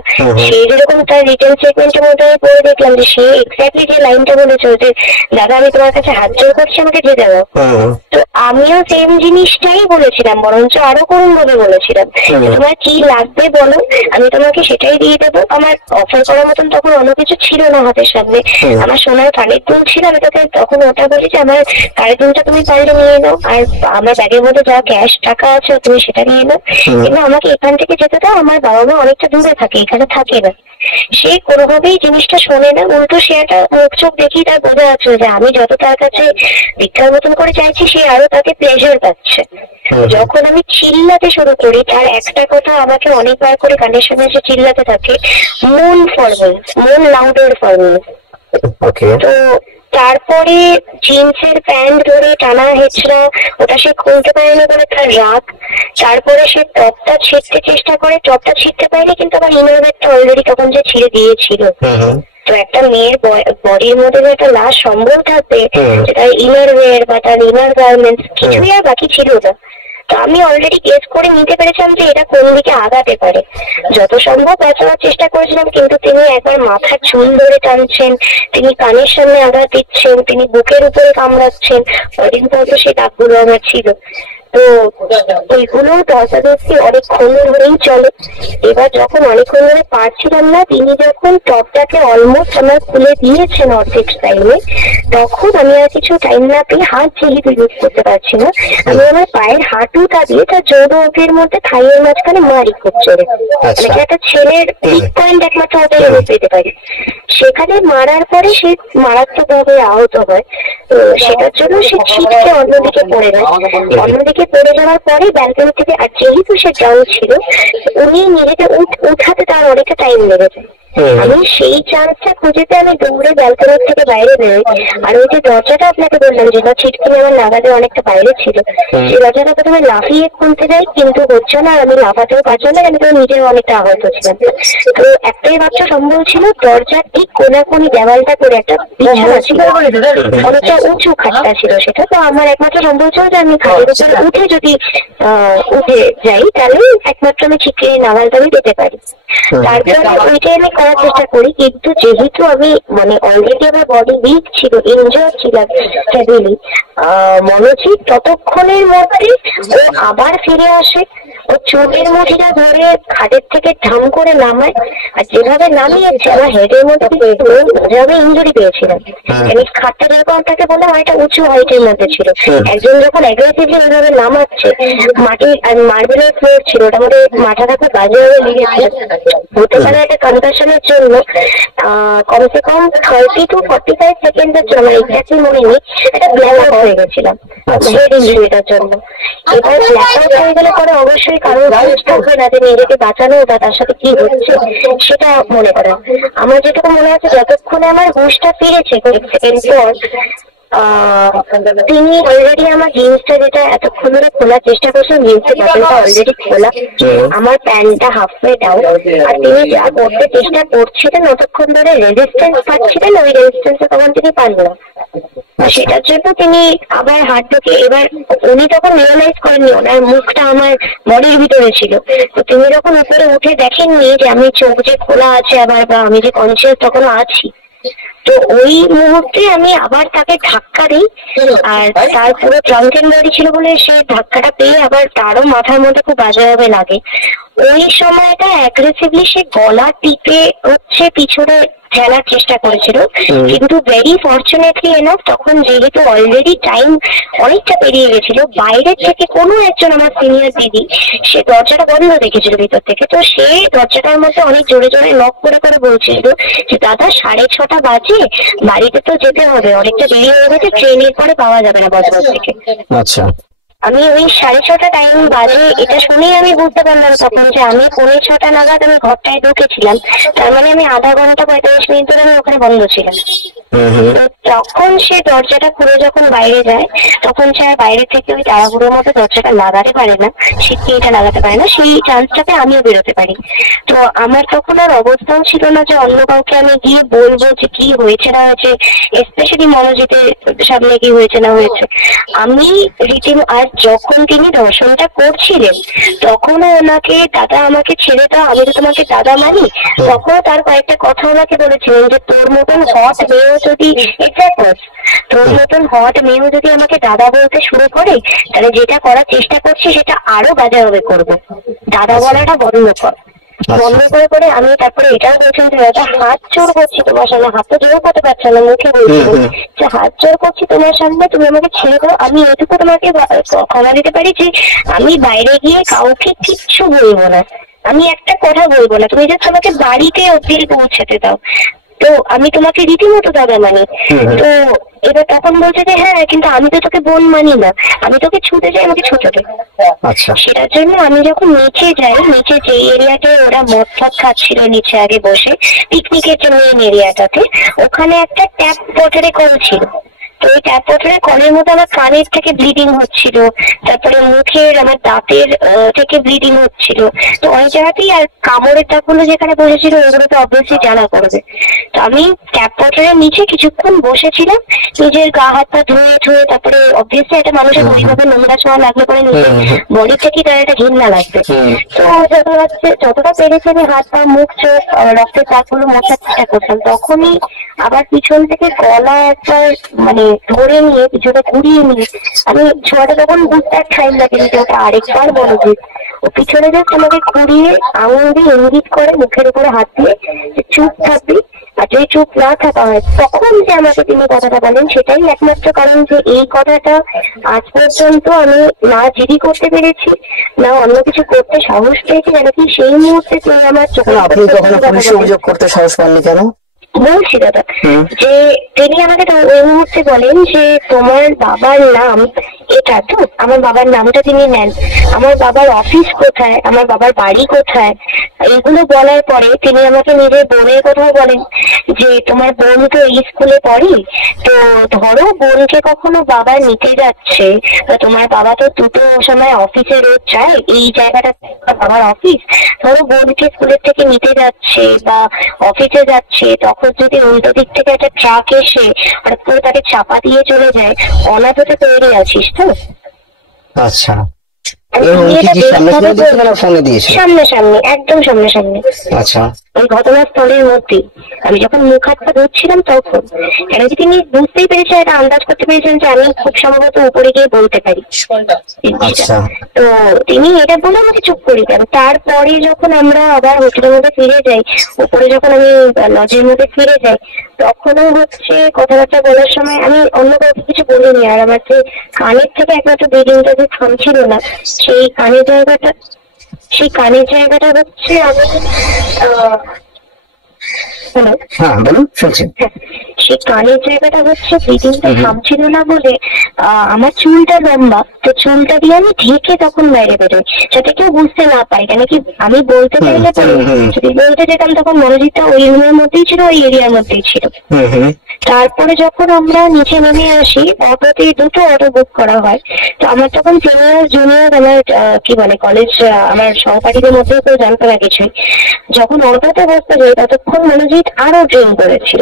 সেই যেরকম তার রিটেন স্টেটমেন্টের মধ্যে আমি পড়ে দেখলাম যে সে এক্স্যাক্টলি যে লাইনটা বলেছে যে দাদা আমি তোমার কাছে হাত জোর করছি, আমাকে দিয়ে দেবো। তো আমিও সেম জিনিসটাই বলেছিলাম, বরঞ্চ আরো করুণ ভাবে বলেছিলাম, তোমার কি লাগবে বলো, আমি তোমাকে সেটাই দিয়ে দেবো। আমার অফার করার মতন তখন অন্য কিছু ছিল না হাতের সামনে, আমার সোনার কানের দুল ছিল, আমি তোকে তখন ওটা বলি যে আমার কানের দুলটা তুমি পারলে নিয়ে নাও, আর আমার ব্যাগের মধ্যে যা ক্যাশ টাকা আছে তুমি সেটা নিয়ে নাও, কিন্তু আমাকে এখান থেকে যেতে দাও, আমার বাবা মা অনেকটা দূরে থাকে, এখানে থাকে না। সে কোনোভাবেই জিনিসটা শোনে না, উল্টো সে একটা মুখ চোখ দেখি তার বোঝা যাচ্ছে যে আমি যত তার কাছে ভিক্ষার মতন করে চাইছি, সে আরো তাকে প্লেজার পাচ্ছে। যখন আমি চিল্লাতে শুরু করি, তার একটা কথা আমাকে অনেকবার করে কানের সামনে এসে চিল্লাতে থাকে, মন ফরমেল, মন লাউডার ফরমেল। তো তারপরে জিন্সের প্যান্ট ধরে টানা হেঁচড়া, ওটা সে খুলতে পারেনি বলে তার রাগ। তারপরে সে টপটা ছিঁড়তে চেষ্টা করে, টপটা ছিঁড়তে পারেনি, কিন্তু আমার ইনারওয়্যারটা অলরেডি তখন যে ছিঁড়ে দিয়েছিল। তো একটা মেয়ের বডির মধ্যে যে একটা লাশ সম্বল থাকবে, তার ইনারওয়্যার বা তার ইনার গার্মেন্টস কিছুই আর বাকি ছিল না। তো আমি অলরেডি গেস করে নিতে পেরেছিলাম যে এটা কোন দিকে আগাতে পারে। যত সম্ভব বাঁচানোর চেষ্টা করেছিলাম, কিন্তু তিনি একবার মাথার চুল ধরে টানছেন, তিনি কানের সামনে আঘাত দিচ্ছেন, তিনি বুকের উপরে কামড়াচ্ছেন, কদিন পর তো সেই দাগগুলো আমার ছিল। তো ওইগুলো ধস্তাধস্তি অনেকক্ষণ ধরেই চলে। এবার যখন অনেকক্ষণ ধরে পারছিলাম না, তিনি যখন টপটাকে অলমোস্ট আমার খুলে দিয়েছেন অর্ধেক টাইমে, তখন আমি আর কিছু টাইম না পেয়ে হাত যেহেতু ইউজ করতে পারছি না, আমি আমার পায়ের হাঁটুটা দিয়ে তার যৌন অঙ্গের মধ্যে থাইয়ের মাঝখানে মারি খুব জোরে, মানে একটা ছেলের পিক পয়েন্ট একমাত্র ওটাই আমি পেতে পারি। সেখানে মারার পরে সে মারাত্মক ভাবে আহত হয়। তো সেটার জন্য সে ছিটকে অন্যদিকে পড়ে যায়। অন্যদিকে পড়ে যাওয়ার পরে ব্যালকনি থেকে, আর যেহেতু সে ডাউন ছিল, উনি নিজেকে উঠাতে তার অনেকটা টাইম লেগেছে। আমি সেই চান্সটা খুঁজেতে আমি দৌড়ে ব্যালকনির থেকে বাইরে বেরোই। আর ওই যে দরজাটা আপনাকে বললাম যেটা ছিটকিনি আমার নাগাদের অনেকটা বাইরে ছিল, সেই দরজাটা প্রথমে লাফিয়ে খুলতে যাই, কিন্তু হচ্ছে না। আর আমি লাফাতেও পারছি না, আমি তো নিজেও অনেকটা আহত ছিলাম। তো একটাই মাত্র সম্ভব ছিল, দরজার ঠিক কোনাকুনি দেওয়ালটা করে একটা বিছানা ছিল, অনেকটা উঁচু খাটটা ছিল সেটা। তো আমার একমাত্র সম্ভব ছিল যে আমি খাটের উপরে উঠে যদি উঠে যাই তাহলে একমাত্র আমি ছিটকিনি নাগালটা আমি পেতে পারি। তারপরে ওইটাই আমি করার চেষ্টা করি, কিন্তু যেহেতু আমি মানে অলরেডি আমার বডি উইক ছিল, ইনজোর ছিলাম হেভিলি, মনোজিৎ ততক্ষণের মধ্যে ও আবার ফিরে আসে। ও চোখের মুঠিটা ধরে খাটের থেকে ধাম করে নামায়, আর যেভাবে নামিয়েছে আমার হেডের মধ্যে যেভাবে ইঞ্জুরি পেয়েছিলাম। খাটটা যেরকম আপনাকে বললাম অনেকটা উঁচু হাইটের মধ্যে ছিল, একজন যখন অ্যাগ্রেসিভলি এইভাবে নামাচ্ছে, মাটি আর মার্বেলের ফ্লোর ছিল, ওটার মধ্যে মাথাটা খুব বাজেভাবে লেগেছে। হতে পারে একটা কনকাশনের জন্য কমসে কম 30 to 45 সেকেন্ডের জন্য, এক্স্যাক্টলি মনে নেই, একটা ব্ল্যাক আউট হয়ে গেছিলাম হেড ইঞ্জুরিটার জন্য। এবার ব্ল্যাক আউট হয়ে গেলে পরে অবশ্যই কারোর হুঁশ থাকবে না যে নিজেকে বাঁচানো বা তার সাথে কি হচ্ছে সেটা মনে করা। আমার যেটুকু মনে হচ্ছে যতক্ষণে আমার হুঁশটা ফিরেছে কয়েক সেকেন্ড পর, তিনি অলরেডি আমার জিন্সটা যেটা এতক্ষণ ধরে খোলার চেষ্টা করছেন, জিন্সের বাটনটা অলরেডি খোলা, আমার প্যান্টটা হাফওয়ে ডাউন, আর তিনি যা করতে চেষ্টা করছিলেন অতক্ষণ ধরে রেজিস্ট্যান্স পাচ্ছিলেন, ওই রেজিস্ট্যান্সটা তখন তিনি পান না। সেটার জন্য তিনি আবার হাত ঢুকে, এবার উনি তখন রিয়েলাইজ করেননি ওনার মুখটা আমার বডির ভিতরে ছিল। তো তিনি যখন উপরে উঠে দেখেননি যে আমি চোখ যে খোলা আছে আবার, বা আমি যে কনসিয়াস তখনও আছি, তো ওই মুহূর্তে আমি আবার তাকে ধাক্কা দিই। আর তার পুরো ট্রাঙ্কের গাড়ি ছিল বলে সে ধাক্কাটা পেয়ে আবার তারও মাথার মধ্যে খুব বাজেভাবে লাগে। ওই সময়টা অ্যাগ্রেসিভলি সে গলা টিপে হচ্ছে পিছনে ফেলার চেষ্টা করেছিল, কিন্তু ভেরি ফরচুনেটলি এনাফ তখন যেহেতু অলরেডি টাইম অনেকটা পেরিয়ে গেছিল, বাইরের থেকে কোনো একজন আমার সিনিয়র দিদি সে দরজাটা বন্ধ দেখেছিল ভিতর থেকে। তো সে দরজাটার মধ্যে অনেক জোরে জোরে নক করে করে বলছিল যে দাদা 6:30 বাজে, বাড়িতে তো যেতে হবে, অনেকটা দেরি হয়ে গেছে, ট্রেনের পরে পাওয়া যাবে না বজবজ থেকে। আচ্ছা, আমি ওই 6:30 টাইম বাজে এটা শুনেই আমি বুঝতে পারলাম তখন যে আমি 5:45 নাগাদ আমি ঘরটায় ঢুকেছিলাম, তার মানে আমি আধা ঘন্টা 45 মিনিট ধরে আমি ওখানে বন্ধ ছিলাম। তখন সে দরজাটা খুলে যখন বাইরে যায়, তখন সে আর বাইরে থেকে ওই তাড়াহুড়োর মতো দরজাটা লাগাতে পারে না, সিটকিটা লাগাতে পারে না, সেই চান্সটাতে আমিও বেরোতে পারি। তো আমার তখন আর অবস্থাও ছিল না যে অন্য কাউকে আমি গিয়ে বলবো যে কি হয়েছে না হয়েছে, স্পেশালি মনোজিতের সামনে কি হয়েছে না হয়েছে। আমি রীতিম আর যখন তিনি ধর্ষণটা করছিলেন তখনও ওনাকে দাদা আমাকে ছেড়ে দাও, আমি তো তোমাকে দাদা মানি, তখনও তার কয়েকটা কথা ওনাকে বলেছিলেন যে তোর মতন হট মেয়েও যদি তোর মতন হট মেয়েও যদি আমাকে দাদা বলতে শুরু করে তাহলে যেটা করার চেষ্টা করছি সেটা আরো বাজেভাবে করবো, দাদা বলাটা বন্ধ কর। বন্ধ করে করে আমি তারপরে এটাও বলছিলাম যে দাদা হাত জোর করছি তোমার সামনে, হাত তো জোর করতে পারছে না, মুখে বলছিল যে হাত জোর করছি তোমার সামনে, তুমি আমাকে ছেড়ে দাও। আমি এটুকু তোমাকে ক্ষমা দিতে পারি যে আমি বাইরে গিয়ে কাউকে কিচ্ছু বলবো না, আমি একটা কথা বলবো না, তুমি যে তোমাকে বাড়িতে অব্দি পৌঁছাতে দাও, তো আমি তোমাকে রীতিমতো দাদা মানি। তো এবার তখন বলছে যে হ্যাঁ কিন্তু আমি তো তোকে বোন মানি না, আমি তোকে ছুটে যাই, আমাকে ছুটে দে। সেটার জন্য আমি যখন নিচে যাই, নিচে যে এরিয়াতে ওরা মদ ফদ খাচ্ছিল নিচে আগে বসে পিকনিকের যে মেইন এরিয়াটাতে, ওখানে একটা ট্যাপ ওয়াটারে কল ছিল। তো ওই ট্যাপ ওয়াটারের কলের মধ্যে আমার কানের থেকে ব্লিডিং হচ্ছিল, তারপরে মুখের আমার দাঁতের থেকে ব্লিডিং হচ্ছিল। তো অনেক জায়গাতেই আর কামড়ের দাগগুলো যেখানে বসেছিল ওগুলো তো অবভিয়াসলি জানা করবে। তো আমি ট্যাপ ওয়াটারের নিচে কিছুক্ষণ বসেছিলাম, নিজের গা হাত পা ধুয়ে ধুয়ে, তারপরে অবভিয়াসলি একটা মানুষের ওইভাবে নোংরা ছোঁয়া লাগলে পরে নিজের বডি থেকে তার একটা ঘৃণা লাগবে। তো যতটা পেরেছি আমি হাত পা মুখ চোখ রক্তের দাগগুলো মোছার চেষ্টা করতাম। তখনই আবার পিছন থেকে গলা একবার মানে ধরে নিয়ে পিছনে ঘুরিয়ে নিয়ে, আমি ছোঁয়াটা তখন বুঝতে এক টাইম লাগেনি যে ওটা আরেকবার মনোজিৎ, ও পিছনে যে আমাকে ঘুরিয়ে আঙুল দিয়ে ইঙ্গিত করে মুখের উপরে হাত দিয়ে যে চুপ থাকবি, আর যদি চুপ না থাকা হয় তখন যে আমাকে তিনি কথাটা বলেন, সেটাই একমাত্র কারণ যে এই কথাটা আজ পর্যন্ত আমি না জিডি করতে পেরেছি না অন্য কিছু করতে সাহস পেয়েছি, যেন কি সেই মুহূর্তে তিনি আমার চোখে। আপনি কখনো পুলিশে অভিযোগ করতে সাহস পাননি কেন? বলছি দাদা যে তিনি আমাকে ওই মুহূর্তে বলেন যে তোমার বাবার নাম এটা তো, আমার বাবার নামটা তিনি নেন, আমার বাবার অফিস কোথায়, আমার বাবার বাড়ি কোথায়, এইগুলো বলার পরে তিনি আমাকে নিজের বোনের কথাও বলেন যে তোমার বোন তো এই স্কুলে পড়ে, তো ধরো বোনকে কখনো বাবা নিতে যাচ্ছে, তোমার বাবা তো দুটো সময় অফিসে রোজ যায়, এই জায়গাটা বাবার অফিস, ধরো বোনকে স্কুলের থেকে নিতে যাচ্ছে বা অফিসে যাচ্ছে, তখন যদি উল্টো দিক থেকে একটা ট্রাক এসে হঠাৎ করে তাকে চাপা দিয়ে চলে যায়, অনাথতে তৈরি আছিস তো। আচ্ছা, সামনাসামনি, একদম সামনাসামনি। আচ্ছা, ওই ঘটনাস্থলের মধ্যে আমি যখন মুখ হাত পা ধুচ্ছিলাম তখন কেন কি তিনি বুঝতেই পেরেছেন, এটা আন্দাজ করতে পেরেছেন যে আমি খুব সম্ভবত উপরে গিয়ে বলতে পারি। তো তিনি এটা বলে আমাকে চুপ করি দেন। তারপরে যখন আমরা আবার হোটেলের মধ্যে ফিরে যাই, উপরে যখন আমি লজের মধ্যে ফিরে যাই, তখনও হচ্ছে কথাবার্তা বলার সময় আমি অন্য কাউকে কিছু বলিনি। আর আমার যে কানের থেকে একমাত্র ব্লিডিংটা যে থামছিল না, সেই কানের জায়গাটা হচ্ছে আমি সেই কানের জায়গাটা হচ্ছে ব্লিডিংটা থামছিল না বলে আমার চুলটা লম্বা, তো চুলটা দিয়ে আমি ঢেকে তখন বাইরে বেরোই যাতে কেউ বুঝতে না পারে। কেন কি আমি বলতে চাইলে যদি বলতে যেতাম তখন মনোজিৎটা ওই রুমের মধ্যেই ছিল, ওই এরিয়ার মধ্যেই ছিল। তারপরে যখন আমরা নিচে নেমে আসি, অটোতে দুটো অটো বুক করা হয়। তো আমার তখন সিনিয়র জুনিয়র আমার কি বলে কলেজ আমার সহপাঠীদের মধ্যে কেউ জানতো না কিছুই। যখন অটোতে বসতে যাই ততক্ষণ মনোজিৎ আরো ড্রিঙ্ক করেছিল।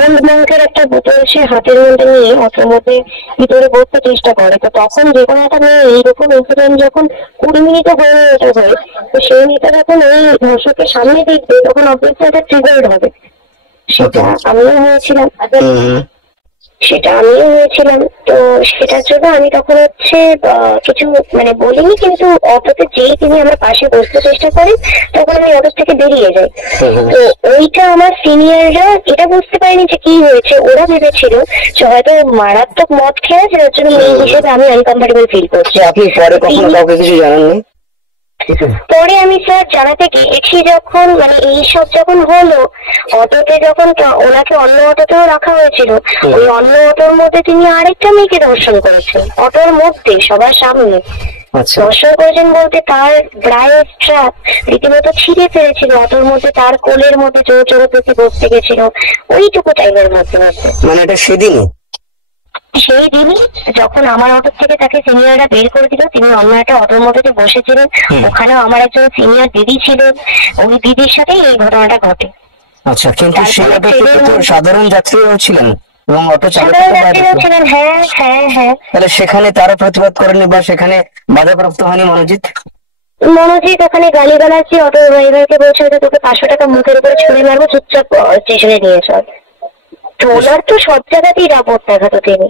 ওল্ড ব্যাংকের একটা বোতল সে হাতের মধ্যে নিয়ে অটোর মধ্যে ভিতরে বসতে চেষ্টা করে। তো তখন যে কোনো একটা মেয়ে এইরকম ইনসিডেন্ট যখন 20 মিনিটে হয়ে যেতে হয়, তো সেই মেয়েটা যখন ওই ধর্ষকের সামনে দেখবে তখন অবভিয়াসলি একটা ট্রিগার্ড হবে। সেটা আমিও হয়েছিলাম। তো সেটার জন্য আমি তখন হচ্ছে কিছু মানে বলিনি, কিন্তু অটোতে যেই তিনি আমার পাশে বসতে চেষ্টা করেন তখন আমি অটো থেকে বেরিয়ে যাই। তো ওইটা আমার সিনিয়ররা এটা বুঝতে পারেনি যে কি হয়েছে। ওরা ভেবেছিল যে হয়তো মারাত্মক মদ খেয়ে যার জন্য মেয়ে হিসেবে আমি আনকমফর্টেবল ফিল করছি। আপনি পরে কখনো কাউকে কিছু জানাননি? পরে আমি স্যার জানাতে গিয়েছি যখন মানে এইসব যখন হলো, অটোতে যখন ওনাকে অন্য অটোতেও রাখা হয়েছিল, ওই অন্য অটোর মধ্যে তিনি আরেকটা মেয়েকে দর্শন করেছেন অটোর মধ্যে সবার সামনে। দর্শন করেছেন বলতে তার ব্রায়ের স্ট্র্যাপ রীতিমতো ছিঁড়ে ফেলেছিল অটোর মধ্যে, তার কোলের মধ্যে জোর জোর পেতে বসতে গেছিল ওইটুকু টাইমের মধ্যে। মানে এটা সেদিনই? সেই দিনই যখন আমার অটো থেকে তাকে সিনিয়ররা বের করে দিল, তিনি অন্য একটা অটোর মধ্যে বসেছিলেন, ওখানেও আমার একজন সিনিয়র দিদি ছিলেন, ওই দিদির সাথেই এই ঘটনাটা ঘটে। আচ্ছা, কিন্তু সেই অটোতে তো সাধারণ যাত্রীরাও ছিলেন এবং অটো চালকরাও ছিলেন। হ্যাঁ হ্যাঁ হ্যাঁ। তাহলে সেখানে তারা প্রতিবাদ করেনি বা সেখানে বাধাপ্রাপ্ত হয়নি মনোজিৎ? ওখানে গালিগালাজ দিয়ে অটো ড্রাইভারকে বলছে তোকে 500 টাকা মুখের উপরে ছুঁড়ে মারবো, চুপচাপ স্টেশনে নিয়ে চল। তো ওনার তো সব জায়গাতেই রাপোর্ট দেখাতো তিনি।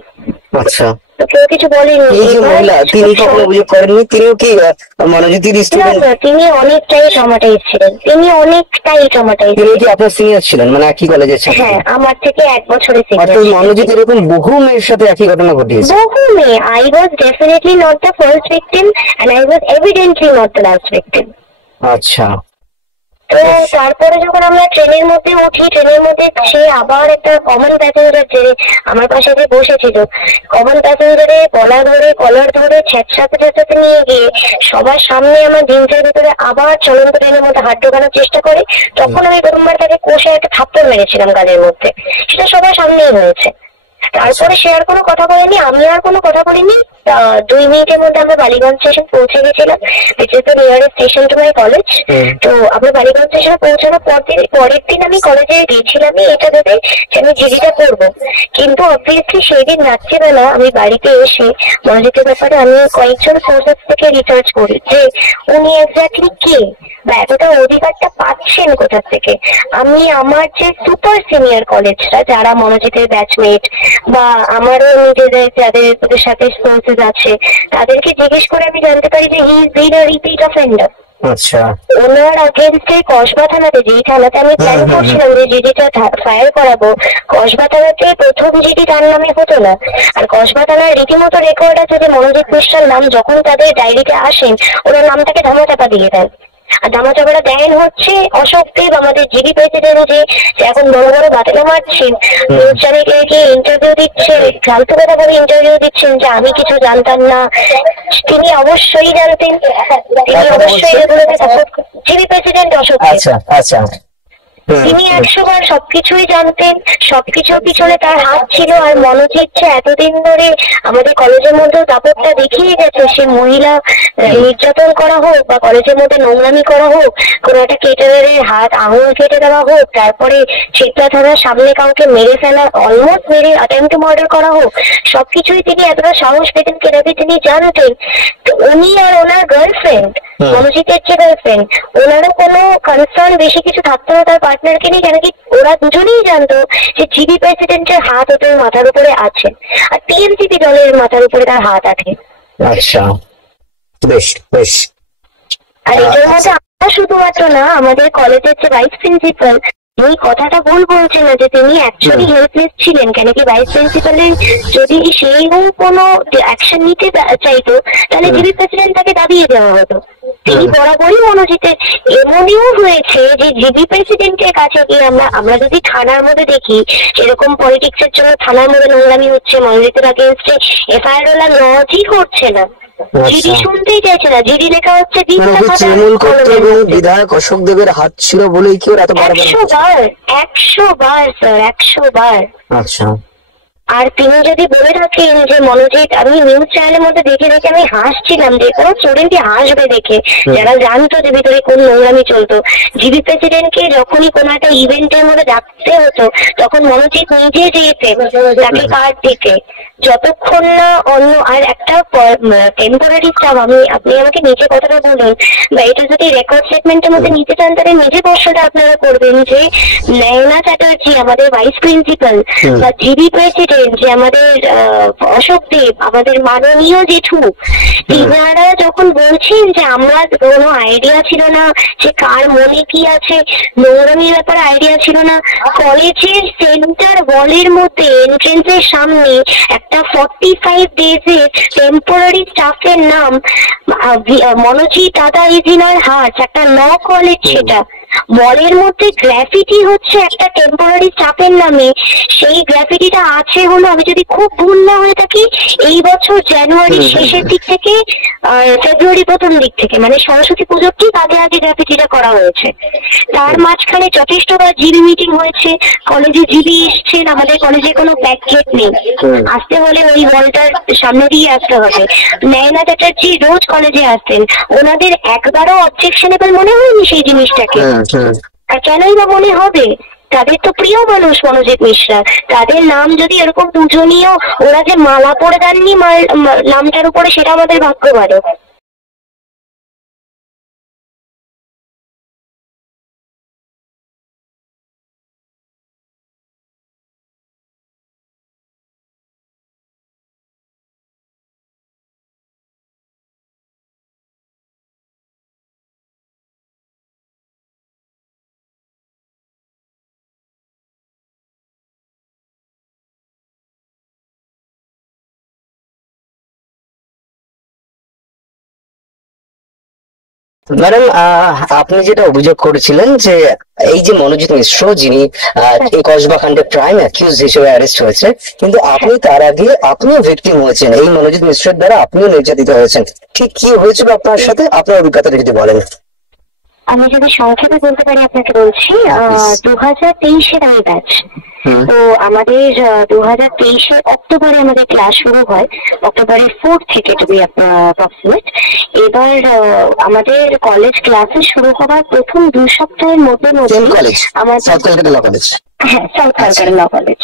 আচ্ছা, কেউ কিছু বলেনি। তিনি কখনো অভিযোগ করেননি? তিনিও কি মনোজিতের স্টুডেন্ট? তিনি অনেকটাই ট্রমাটাইজ ছিলেন। তিনি কি আপনার সিনিয়র ছিলেন, মানে একই কলেজে? হ্যাঁ, আমার থেকে 1 বছরের সিনিয়র। মনোজিৎ এরকম বহু মেয়ের সাথে একই ঘটনা ঘটিয়েছে? বহু মেয়ে। I was definitely not the first victim and I was evidently not the last victim. আচ্ছা। তো তারপরে যখন আমরা ট্রেনের মধ্যে উঠি, ট্রেনের মধ্যে সে আবার একটা কমন প্যাসেঞ্জার যে আমার পাশে যে বসেছিল, কমন প্যাসেঞ্জারে কলার ধরে ছ্যাঁচাতে নিয়ে গিয়ে সবার সামনে আমার জিন্সের ভিতরে আবার চলন্ত ট্রেনের মধ্যে হাত ঢোকানোর চেষ্টা করে। তখন আমি প্রথমবার তাকে কষে একটা থাপ্পড় মেরেছিলাম গালের মধ্যে। সেটা সবার সামনেই হয়েছে। তারপরে সে আর কোনো কথা বলেনি, আমি আর কোনো কথা বলিনি। 2 মিনিটের মধ্যে আমরা বালিগঞ্জ স্টেশন পৌঁছে গেছিলাম, which is the nearest station to my college. তো আমরা বালিগঞ্জ স্টেশনে পৌঁছানোর পরের দিন আমি কলেজে গিয়েছিলামই এটা ভেবে যে আমি জিডিটা করবো। কিন্তু অবভিয়াসলি সেই দিন রাত্রিবেলা আমি বাড়িতে এসে মনোজিতের ব্যাপারে আমি কয়েকজন সোর্সেস থেকে রিসার্চ করি যে উনি এক্স্যাক্টলি কে বা এতটা অধিকারটা পাচ্ছেন কোথা থেকে। আমি আমার যে সুপার সিনিয়র কলেজরা যারা মনোজিতের ব্যাচমেট বা আমারও নিজেদের যাদের সাথে সোর্সেস আছে তাদেরকে জিজ্ঞেস করে আমি জানতে পারি যে he is bin a repeat offender. আচ্ছা, ওনার আগেনস্টে কসবা থানাতে, যেই থানাতে আমি প্ল্যান করছিলাম যে জিডিটা ফায়ার করাবো, কসবা থানাতে প্রথম জিডি তার নামে হতো না। আর কসবা থানার রীতিমতো রেকর্ড আছে যে মনোজিৎ মিশ্রার নাম যখন তাদের ডায়েরিতে আসেন ওনার নামটাকে ধামাচাপা দিয়ে দেন। আর দামা চকড়া দেন হচ্ছে অশোক দেব, আমাদের জিডি প্রেসিডেন্ট, যে এখন বড় বড় বাতিলা মারছেন, নিউজ চ্যানেলে গিয়ে ইন্টারভিউ দিচ্ছে, ফালতু কথা বলে ইন্টারভিউ দিচ্ছেন যে আমি কিছু জানতাম না। তিনি অবশ্যই জানতেন, তিনি অবশ্যই এগুলোকে সাপোর্ট। জিডি প্রেসিডেন্ট অশোক দেব, আচ্ছা আচ্ছা, তিনি 100 বার সবকিছুই জানতেন, সবকিছুর পিছনে তার হাত ছিল। আর মনোজিৎ যে এতদিন ধরে আমাদের কলেজের মধ্যেও দাপটটা দেখিয়ে গেছে, সে মহিলা নির্যাতন করা হোক বা কলেজের মধ্যে নোংরামি করা হোক, কোন একটা কেটারের হাত আঙুল কেটে দেওয়া হোক, তারপরে চিত্রা থানার সামনে কাউকে মেরে ফেলা, অলমোস্ট মেরে অ্যাটেম্প টু মার্ডার করা হোক, সবকিছুই তিনি এতটা সাহস পেতেন কেনাবি তিনি জানতেন। তো উনি আর ওনার গার্লফ্রেন্ড, মনোজিতের যে গার্লফ্রেন্ড, ওনারও কোনো কনসার্ন বেশি কিছু থাকতো না তার পার্টনারকে নিয়ে, কেন কি ওরা দুজনেই জানতো যে জিডি প্রেসিডেন্টের হাত ওদের মাথার উপরে আছে, আর টিএমসিপি দলের মাথার উপরে তার হাত আছে। আচ্ছা, বেশ বেশ। আর এটার মধ্যে আমরা শুধুমাত্র না, আমাদের কলেজের যে ভাইস প্রিন্সিপাল, এই কথাটা ভুল বলছেন না যে তিনি অ্যাকচুয়ালি হেল্পলেস ছিলেন, কেন কি ভাইস প্রিন্সিপালের যদি সেই কোনো অ্যাকশন নিতে চাইতো তাহলে জিডি প্রেসিডেন্ট তাকে দাবিয়ে দেওয়া হতো। তিনি বরাবরই মনোজিতের, এমনিও হয়েছে যে জিডি প্রেসিডেন্টের কাছে গিয়ে আমরা যদি থানার মধ্যে দেখি এরকম পলিটিক্স এর জন্য থানার মধ্যে নোংরামি হচ্ছে, মনোজিতের আগেন্স্টে এফআইআর ওলা লজই করছে না, জিডি শুনতেই চাইছে না, জিডি লেখা হচ্ছে তৃণমূল করতো এবং বিধায়ক অশোক দেবের হাত ছিল বলেই কি ওরা এত বার 100 বার স্যার, 100 বার। আচ্ছা, আর তিনি যদি বলে থাকেন যে মনোজিৎ, আমি নিউজ চ্যানেলের মধ্যে দেখে আমি হাসছিলাম, যে কোনো স্টুডেন্টই হাসবে দেখে যারা জানতো যে ভিতরে কোন নোংরামি চলতো। জিডি প্রেসিডেন্টকে যখনই কোনো একটা ইভেন্টের মধ্যে ডাকতে হতো তখন মনোজিৎ নিজে যেতেন তাকে কার্ড দিতে, যতক্ষণ না অন্য আর একটা টেম্পোরারি স্টাফ, আপনি আমাকে নিচে কথাটা বলুন, বা এটা যদি রেকর্ড স্টেটমেন্টের মধ্যে নিতে চান তাহলে নিজে প্রশ্নটা আপনারা করবেন যে নয়না চ্যাটার্জি আমাদের ভাইস প্রিন্সিপাল বা জিডি প্রেসিডেন্ট যে আমাদের অশোক দেব, আমাদের মাননীয় জেঠু, তিনারা যখন বলছেন যে আমরা কোনো আইডিয়া ছিল না যে কার মনে কি আছে, নোংরামির ব্যাপারে আইডিয়া ছিল না, কলেজের সেন্টার ওয়ালের মধ্যে এন্ট্রেন্সের সামনে একটা 45 ডেজের টেম্পোরারি স্টাফের নাম মনোজিৎ দাদা ইজিনার হার্ট, একটা ল কলেজ, সেটা ওয়ালের মধ্যে গ্রাফিটি হচ্ছে একটা টেম্পোরারি স্টাফের নামে। সেই গ্রাফিটিটা আছে হলো, আমি যদি খুব ভুল না হয়ে থাকি, এই বছর জানুয়ারির শেষের দিক থেকে আর ফেব্রুয়ারি প্রথম দিক থেকে, মানে সরস্বতী পুজোর ঠিক আগে আগে গ্রাফিটিটা করা হয়েছে। তার মাঝখানে যথেষ্টবার জিবি মিটিং হয়েছে, কলেজে জিবি এসছেন, আমাদের কলেজে কোনো ব্যাক গেট নেই, আসতে হলে ওই ওয়ালটার সামনে দিয়ে আসতে হবে। নয়না চ্যাটার্জি রোজ কলেজে আসতেন, ওনাদের একবারও অবজেকশনেবল মনে হয়নি সেই জিনিসটাকে। আর কেনই বা মনে হবে, তাদের তো প্রিয় মানুষ মনোজিৎ মিশ্রা, তাদের নাম যদি এরকম পূজনীয়, ওরা যে মালা পরে দেননি নামটার উপরে, সেটা আমাদের ভাগ্য ভালো। ম্যাডাম, আপনি যেটা অভিযোগ করেছিলেন যে এই যে মনোজিৎ মিশ্র, যিনি এই কসবা কাণ্ডে প্রাইম অ্যাকিউজ হিসেবে অ্যারেস্ট হয়েছে, কিন্তু আপনি তার আগে আপনিও ভিকটিম হয়েছেন, এই মনোজিৎ মিশ্রের দ্বারা আপনিও নির্যাতিত হয়েছেন। ঠিক কি হয়েছিল আপনার সাথে, আপনার অভিজ্ঞতাটা যদি বলেন। আমি যদি সংক্ষেপে বলতে পারি আপনাকে বলছি, 2023-এর আমি ব্যাচ। তো আমাদের 2023-এ অক্টোবরে আমাদের ক্লাস শুরু হয়, অক্টোবরের 4 থেকে টু বি অ্যাপ্রক্সিমেট। এবার আমাদের কলেজ ক্লাসে শুরু হওয়ার প্রথম 2 সপ্তাহের মধ্যে আমার সাউথ কলকাতা ল কলেজ। হ্যাঁ, সাউথ কলকাতা ল কলেজ।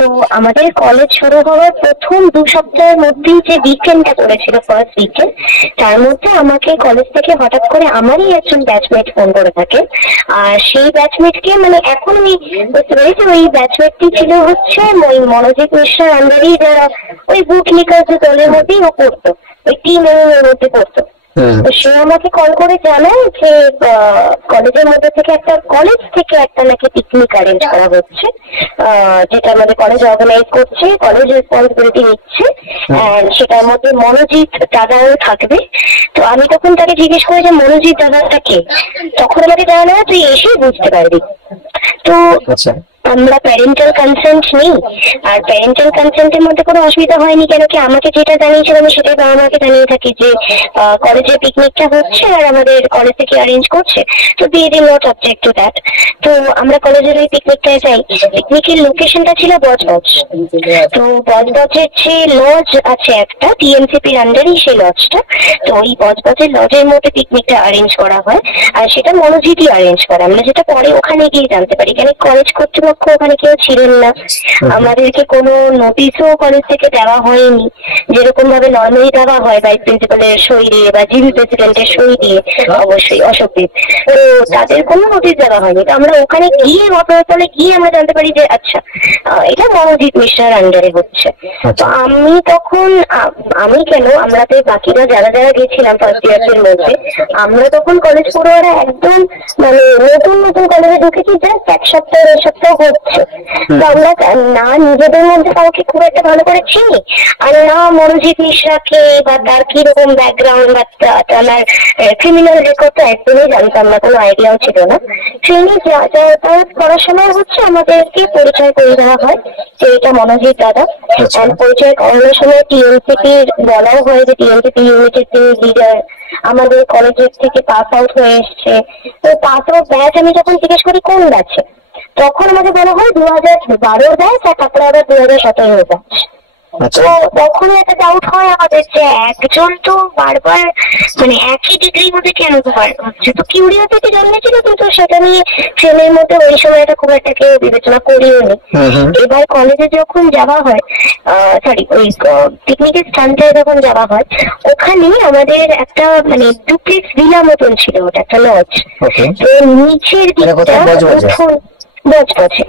তো আমাদের কলেজ শুরু হওয়ার প্রথম 2 সপ্তাহের মধ্যেই যে উইকেন্ডটা পড়েছিল, ফার্স্ট উইকেন্ড, তার মধ্যে আমাকে কলেজ থেকে হঠাৎ করে আমারই একজন ব্যাচমেট ফোন করে থাকে। আর সেই ব্যাচমেটকে, মানে এখন আমি বুঝতে পেরেছি ওই ব্যাচমেটটি ছিল হচ্ছে ওই মনোজিৎ মিশ্রার আন্ডারেই যারা ওই বুট লিকার যে দলের মধ্যেই ও পড়তো, ওই টিম এর মধ্যে পড়তো। তো সে আমাকে কল করে জানায় যে কলেজের মধ্যে থেকে কলেজ থেকে একটা নাকি পিকনিক অ্যারেঞ্জ করা হচ্ছে, যেটা আমাদের কলেজ অর্গানাইজ করছে, কলেজ রেসপন্সিবিলিটি নিচ্ছে, সেটার মধ্যে মনোজিৎ দাদাও থাকবে। তো আমি তখন তাকে জিজ্ঞেস করি যে মনোজিৎ দাদাটা কে, তখন আমাকে জানানো তুই এসেই বুঝতে পারবি। তো আমরা প্যারেন্টাল কনসেন্ট নেই, আর প্যারেন্টাল কনসেন্টের মধ্যে কোনো অসুবিধা হয়নি, কেন কি আমাকে যেটা জানিয়েছিল আমি সেটাই বাবা মাকে জানিয়ে থাকি যে কলেজে পিকনিকটা হচ্ছে আর আমাদের কলেজ থেকে অ্যারেঞ্জ করছে। তো they did not object to that. তো আমরা কলেজের ওই পিকনিকটায় যাই। পিকনিকের লোকেশনটা ছিল বজবজ। তো বজবজের যে লজ আছে একটা, টিএমসিপির আন্ডারই সেই লজটা। তো ওই বজবজের লজের মধ্যে পিকনিকটা অ্যারেঞ্জ করা হয়, আর সেটা মনোজিৎই অ্যারেঞ্জ করা। আমরা যেটা পরে ওখানে গিয়ে জানতে পারি, কেন কলেজ কর্তৃপক্ষ ওখানে কেউ ছিলেন না, আমাদেরকে কোনো নোটিশও কলেজ থেকে দেওয়া হয়নি, যেরকম ভাবে নর্মালি দেওয়া হয় ভাইস প্রিন্সিপালের সই দিয়ে বা জিবি প্রেসিডেন্টের সই দিয়ে, অবশ্যই অশোকদীপ। তো তাদের কোনো নোটিশ দেওয়া হয়নি। তো আমরা ওখানে গিয়ে ঘটনাস্থলে গিয়ে আমরা জানতে পারি যে আচ্ছা এটা মনোজিৎ মিশ্রার আন্ডারে হচ্ছে। তো আমি তখন আমরা তো বাকিরা যারা যারা গেছিলাম ফার্স্ট ইয়ার্স এর মধ্যে, আমরা তখন কলেজ পড়ুয়ারা একদম মানে নতুন নতুন কলেজে ঢুকেছি, জাস্ট এক সপ্তাহ দেড় সপ্তাহ হচ্ছে। তো আমরা না নিজেদের মধ্যে কাউকে খুব একটা ভালো করে চিনি, আর না মনোজিৎ মিশ্রাকে বা তার কিরকম ব্যাকগ্রাউন্ড বা তার ক্রিমিনাল রেকর্ড তো একদমই জানতাম না, কোনো আইডিয়াও ছিল না। ট্রেনে যাতায়াত করার সময় হচ্ছে আমাদেরকে পরিচয় করে দেওয়া হয় যে এটা মনোজিৎ দাদা। পরিচয় করানোর সময় টিএনসিপির বলাও হয় যে টিএনসিপি ইউনিটের তিনি লিডার, আমাদের কলেজের থেকে পাস আউট হয়ে এসছে। তো পাস আউট ব্যাচ আমি যখন জিজ্ঞেস করি কোন ব্যাচে, তখন আমাকে বলা হয় 2012 ব্যাচ, আর তারপরে আবার 2017 ব্যাচ। তো তখন একটা ডাউট হয় আমাদের যে একজন তো বারবার মানে একই ডিগ্রির মধ্যে কেন হচ্ছে। তো কিউরিওসিটি জন্মেছিল, কিন্তু সেটা নিয়ে ট্রেনের মধ্যে ওই সময়টা খুব একটা কেউ বিবেচনা করিও নি। এবার কলেজে যখন যাওয়া হয়, সরি ওই পিকনিকের স্থানটা যখন যাওয়া হয়, ওখানে আমাদের একটা মানে ডুপ্লেক্স ভিলা মতন ছিল, ওটা একটা লজ। তো নিচের দিকটা বজবজে।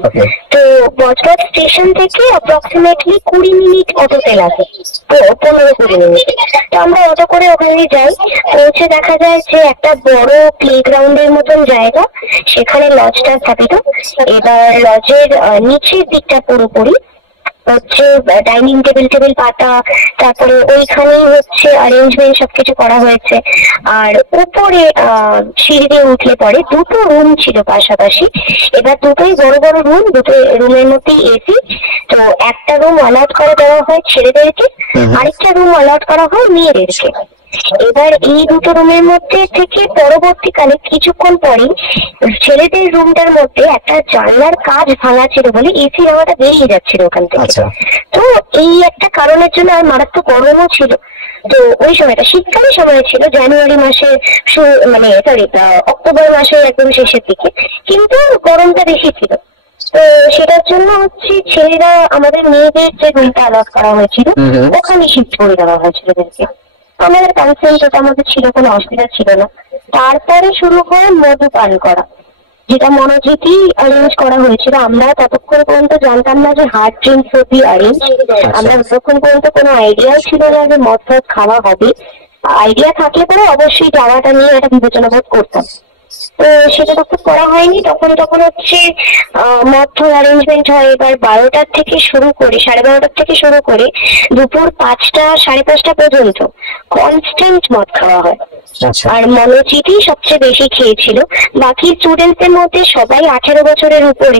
তো বজবজ স্টেশন থেকে অ্যাপ্রক্সিমেটলি 20 মিনিট অটোতে লাগে, তো 15-20 মিনিট। তো আমরা অটো করে ওখানে যাই, পৌঁছে দেখা যায় যে একটা বড় প্লেগ্রাউন্ডের মতন জায়গা, সেখানে লজটা স্থাপিত। এবার লজের নিচের দিকটা পুরোপুরি হচ্ছে ডাইনিং টেবিল পাতা, তারপরে ওইখানেই হচ্ছে অ্যারেঞ্জমেন্ট সবকিছু করা হয়েছে। আর উপরে সিঁড়ি দিয়ে উঠলে পরে দুটো রুম ছিল পাশাপাশি। এবার দুটোই বড় বড় রুম, দুটো রুমের মধ্যেই এসি। তো একটা রুম অ্যালাউট করে দেওয়া হয় ছেলেদেরকে, আরেকটা রুম অ্যালাউট করা হয় মেয়েদেরকে। এবার এই দুটো রুমের মধ্যে থেকে পরবর্তীকালে কিছুক্ষণ পরে ছেলেদের রুমটার মধ্যে একটা জানলার কাঁচ ভাঙা ছিল বলে এসি হাওয়াটা বেরিয়ে যাচ্ছিল ওখান থেকে। তো এই একটা কারণের জন্য আর মারাত্মক গরমও ছিল। তো ওই সময়টা শীতকালের সময় ছিল, জানুয়ারি মাসের মানে অক্টোবর মাসের একদম শেষের দিকে, কিন্তু গরমটা বেশি ছিল। তো সেটার জন্য হচ্ছে ছেলেরা আমাদের মেয়েদের যে রুমটা অ্যালট করা হয়েছিল ওখানে শিফট করে দেওয়া হয়েছিল ছেলেদেরকে। আমাদের কনসেন্ট ওটার মধ্যে ছিল, কোনো অসুবিধা ছিল না। তারপরে শুরু হয় মদ্যপান করা, যেটা মনোজিৎই অ্যারেঞ্জ করা হয়েছিল। আমরা ততক্ষণ পর্যন্ত জানতাম না যে hard drinks would be arrange. আমরা ততক্ষণ পর্যন্ত কোনো আইডিয়াও ছিল না যে মদ ফদ খাওয়া হবে। আইডিয়া থাকলে পরে অবশ্যই যাওয়াটা নিয়ে একটা বিবেচনা বোধ করতাম। তো সেটা তখন করা হয়নি। তখন হচ্ছে মদ অ্যারেঞ্জমেন্ট হয়। এবার 12টার থেকে শুরু করে 12:30 থেকে শুরু করে দুপুর 5টা 5:30 পর্যন্ত কনস্ট্যান্ট মদ খাওয়া হয়। আর মনোজিৎই সবচেয়ে বেশি খেয়েছিল, বাকি স্টুডেন্টদের মধ্যে সবাই 18 বছরের উপরে।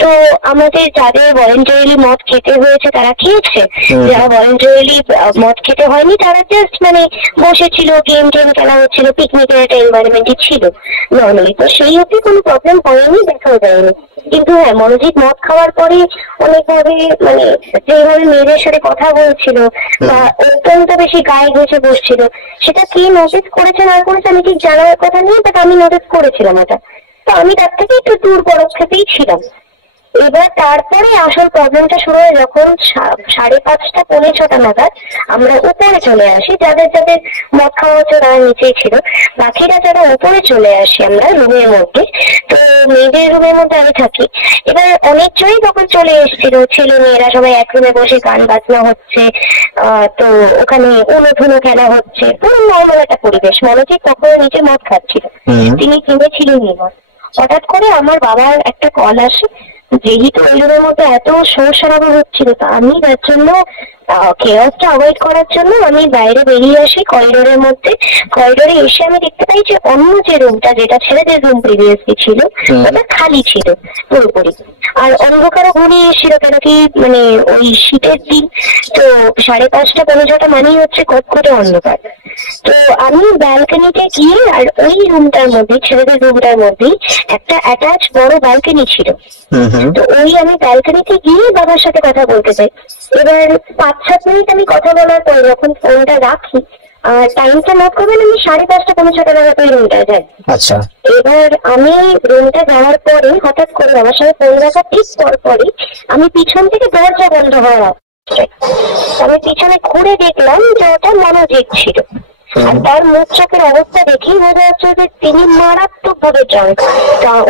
তো আমাদের যাদের ভলেন্টারিলি মদ খেতে হয়েছে তারা খেয়েছে, যারা ভলেন্টারিলি মদ খেতে হয়নি তারা জাস্ট মানে বসেছিল, গেম খেলা হচ্ছিল, পিকনিকের একটা এনভায়রনমেন্টই ছিল নর্মালি। তো সেই অব্দি কোনো প্রবলেম হয়নি, দেখাও যায়নি। কিন্তু হ্যাঁ, মনোজিৎ মদ খাওয়ার পরে অনেকভাবে মানে যেভাবে মেয়েদের সাথে কথা বলছিল বা অত্যন্ত বেশি গায়ে ঘেঁষে বসছিল, সেটা কে নোটিস করেছে না করেছে আমি ঠিক জানার কথা নেই, বাট আমি নোটিস করেছিলাম এটা। তো আমি তার থেকে একটু দূর পরক্ষেপেই ছিলাম। এবার তারপরে আসল প্রবলেমটা শুরু হয় যখন 5:30 পৌনে 6টা নাগাদ আমরা উপরে চলে আসি। যাদের যাদের মদ খাওয়া হচ্ছে তারা নিচেই ছিল, বাকিরা যারা উপরে চলে আসি আমরা রুমের মধ্যে। তো মেয়েদের রুমের মধ্যে আমি থাকি। এবার অনেকজনই তখন চলে এসেছিল, ছেলে মেয়েরা সবাই এক রুমে বসে গান বাজনা হচ্ছে, তো ওখানে উনুধুনো খেলা হচ্ছে, পুরো নর্মাল একটা পরিবেশ। মনোজিৎ তখন নিচে মদ খাচ্ছিল, তিনি কিনেছিলেন মদ। হঠাৎ করে আমার বাবার একটা কল আসে, যেহেতু ওই রুমের মধ্যে এত শোর শরাবা হচ্ছিল, তা আমি তার জন্য কেয়াসটা অ্যাভয়েড করার জন্য আমি বাইরে বেরিয়ে আসি করিডোরের মধ্যে। করিডোরে এসে আমি দেখতে পাই যে অন্য যে রুমটা, যেটা ছেলেদের রুম প্রিভিয়াসলি ছিল, ওটা খালি ছিল পুরোপুরি। আর অন্ধকারও ঘনিয়ে এসেছিল, কেন কি মানে ওই শীতের দিন, তো 5:30 পৌনে 6টা মানেই হচ্ছে কটকটে অন্ধকার। তো আমি ব্যালকনিতে গিয়ে, আর ওই রুমটার মধ্যে, ছেলেদের রুমটার মধ্যেই একটা অ্যাটাচ বড় ব্যালকনি ছিল, তো ওই আমি ব্যালকনিতে গিয়ে বাবার সাথে কথা বলতে চাই। এবার 5-7 মিনিট আমি কথা বলার পরে যখন ফোনটা রাখি, টাইমটা নোট করবেন, আমি 5:30 পৌনে 6টা নাগাদ ওই রুমটা যাই। আচ্ছা, এবার আমি রুমটা যাওয়ার পরে হঠাৎ করে বাবার সাথে ফোন রাখার ঠিক পরে আমি পিছন থেকে দরজা বন্ধ হওয়া, আমি পিছনে ঘুরে দেখলাম যে ওটা মনোজিৎ ছিল। আর তার মুখ চোখের অবস্থা দেখি বোঝা যাচ্ছে যে তিনি মারাত্মক ভাবে ড্রাঙ্ক।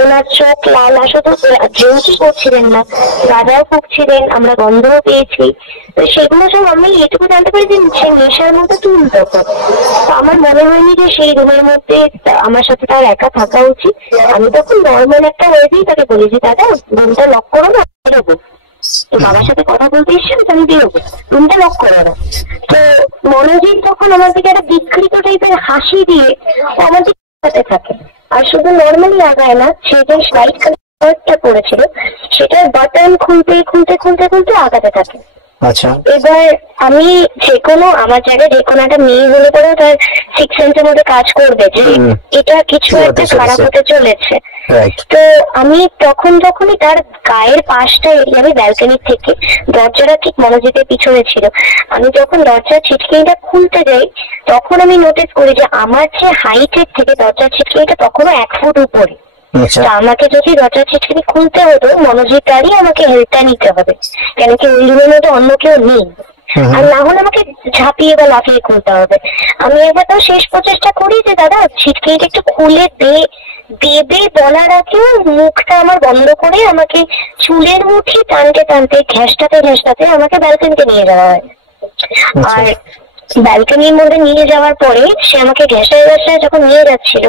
ওনার চোখ লাল, শুধু ড্রিঙ্কই করছিলেন না, গাঁজাও ফুঁকছিলেন, আমরা গন্ধও পেয়েছি। তো সেগুলো সব আমি এটুকু জানতে পারি যে সে নেশার মধ্যে তুল। তখন আমার মনে হয়নি যে সেই রুমের মধ্যে আমার সাথে তার একা থাকা উচিত। আমি তখন নর্মাল একটা ওয়েতেই তাকে বলি যে দাদা রুমটা লক করো না, বেরোবো। তো বাবার সাথে কথা বলতে এসেছেন, আমি বেরোবো, রুমটা লক করো না। তো মনোজিৎ তখন আমার দিকে একটা বিকৃত টাইপের হাসি দিয়ে আমার দিকে থাকে, আর শুধু নর্মালি আগায় না, সে যে হোয়াইট কালারটা পড়েছিল সেটার বাটন খুলতে খুলতে খুলতে খুলতে আগাতে থাকে। আচ্ছা, এবার আমি যে কোনো, আমার জায়গায় যে কোনো একটা মেয়ে হলে পরেও তার 6 সেন্সের মধ্যে কাজ করবে যে এটা কিছু একটা খারাপ হতে চলেছে। তো আমি তখনই তার গায়ের পাশটা এরিয়া, আমি ব্যালকনির থেকে, দরজাটা ঠিক মনোজিতের পিছনে ছিল, আমি যখন দরজার ছিটকিনিটা খুলতে যাই তখন আমি নোটিস করি যে আমার যে হাইটের থেকে দরজার ছিটকিনিটা তখনও 1 ফুট উপরে। আমাকে যদি দরজার ছিটকিনি খুলতে হতো, মনোজিৎ গাড়ি আমাকে হেল্পটা নিতে হবে, কেন কি ওই রুমের মধ্যে অন্য কেউ নেই, আর না হলে আমাকে ঝাঁপিয়ে বা লাফিয়ে খুলতে হবে। আমি একবার তো শেষ প্রচেষ্টা করি যে দাদা ছিটকিনিটা একটু খুলে দেবে বলার আগেও মুখটা আমার বন্ধ করে আমাকে চুলের মুঠি টানতে টানতে ঘেঁষটাতে আমাকে ব্যালকনিতে নিয়ে যাওয়া হয়। আর ব্যালকনির মধ্যে নিয়ে যাওয়ার পরে সে আমাকে ঘেঁষায় যখন নিয়ে যাচ্ছিল,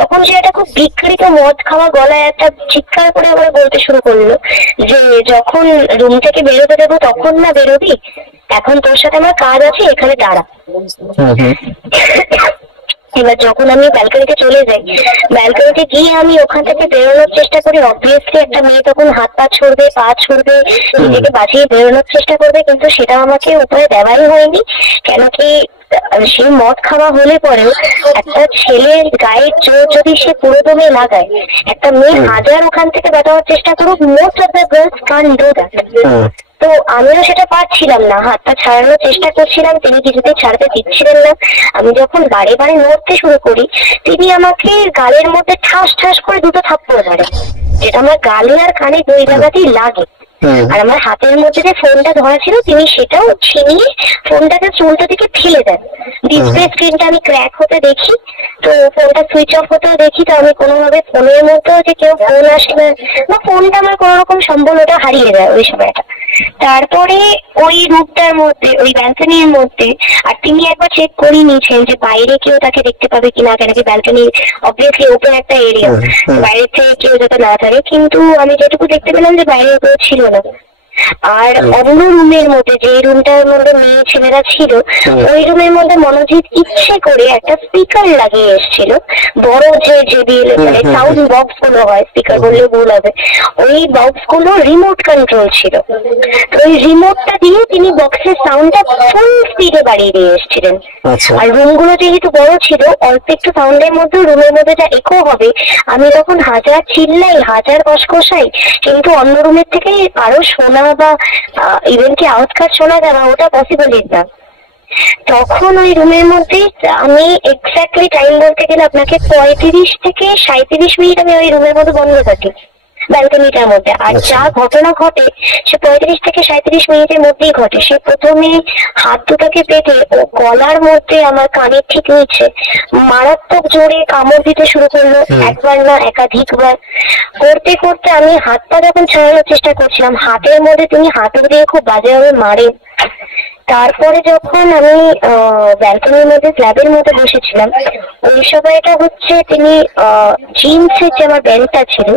তখন সে একটা খুব বিকৃত মদ খাওয়া গলায় একটা চিৎকার করে আবার বলতে শুরু করলো যে যখন রুম থেকে বেরোতে দেবো তখন না বেরোবি, এখন তোর সাথে আমার কাজ আছে, এখানে দাঁড়া। এবার যখন আমি ব্যালকনিতে চলে যাই, ব্যালকনিতে গিয়ে আমি ওখান থেকে বেরোনোর চেষ্টা করি, অবভিয়াসলি একটা মেয়ে তখন হাত পা ছড়বে, নিজেকে বাঁচিয়ে বেরোনোর চেষ্টা করবে, কিন্তু সেটা আমাকে উপায় দেওয়াই হয়নি। কেন কি সে মদ খাওয়া হলে পরেও একটা ছেলের গায়ের জোর যদি সে পুরো দমে লাগায়, একটা মেয়ে হাজার ওখান থেকে বাঁচানোর চেষ্টা করুক, most of the girls can't do that. তো আমিও সেটা পারছিলাম না, হাতটা ছাড়ানোর চেষ্টা করছিলাম, তিনি কিছুতেই ছাড়তে দিচ্ছিলেন না। আমি যখন বারে বারে নড়তে শুরু করি, তিনি আমাকে গালের মধ্যে ঠাস ঠাস করে 2টো থাপ্পড় মারেন, যেটা আমার গালে আর কানে 2 জায়গাতেই লাগে। আর আমার হাতের মধ্যে যে ফোনটা ধরা ছিল, তিনি সেটাও ছিনিয়ে ফোনটাকে চুলটা দিকে ফেলে দেন। ডিসপ্লে স্ক্রিনটা আমি ক্র্যাক হতে দেখি, তো ফোনটা সুইচ অফ হতেও দেখি, তো আমি কোনোভাবে ফোনের মধ্যেও যে কেউ ফোন আসে না, বা ফোনটা আমার কোনো রকম সম্বলটা হারিয়ে যায় ওই সময়টা। তারপরে ওই রুমটার মধ্যে, ওই ব্যালকনির মধ্যে, আর তিনি একবার চেক করে নিয়েছেন যে বাইরে কেউ তাকে দেখতে পাবে কিনা, কেন কি ব্যালকনি অবভিয়াসলি ওপেন একটা এরিয়া, বাইরে থেকে কেউ যাতে না থাকে, কিন্তু আমি যেটুকু দেখতে পেলাম যে বাইরে কেউ ছিল না। আর অন্য রুমের মধ্যে, যে রুমটার মধ্যে মেয়ে ছেলেরা ছিল, ওই রুমের মধ্যে মনোজিৎ ইচ্ছে করে একটা স্পিকার লাগিয়ে এসেছিল, বড় যে JBL মানে সাউন্ড বক্স গুলো হয়, স্পিকার বললে ভুল হবে, ওই বক্স গুলো রিমোট কন্ট্রোল ছিল। ওই রিমোটটা দিয়ে তিনি বক্সের সাউন্ডটা ফুল স্পিডে বাড়িয়ে দিয়ে এসেছিলেন। আর রুমগুলো যেহেতু বড় ছিল, অল্প একটু সাউন্ডের মধ্যে রুমের মধ্যে যা একো হবে, আমি তখন হাজার চিল্লাই, হাজার কষকষাই, কিন্তু অন্য রুমের থেকে আরো শোনা বা ইভেন কি আউটকাট শোনা যাবে ওটা পসিবলই না। তখন ওই রুমের মধ্যে আমি এক্স্যাক্টলি টাইম বলতে গেলে আপনাকে 35 থেকে 37 মিনিট আমি ওই রুমের মধ্যে বন্ধ থাকি। ব্যালকনিটার মধ্যে। আর যা ঘটনা ঘটে সে 35 থেকে 37 মিনিটের মধ্যেই ঘটে। সে প্রথমে হাত দুটাকে পেতে ও গলার মধ্যে আমার কানের ঠিক নিচে মারাত্মক জোরে কামড় দিতে শুরু করলো, একবার না একাধিকবার। করতে করতে আমি হাতটা যখন ছাড়ানোর চেষ্টা করছিলাম, হাতের মধ্যে তিনি হাতুড়ি দিয়ে খুব বাজেভাবে মারে। তারপরে যখন আমি ব্যালকনির মধ্যে স্ল্যাবের মধ্যে বসেছিলাম, ওই সময়টা হচ্ছে তিনি জিন্সের যে আমার বেল্টটা ছিল,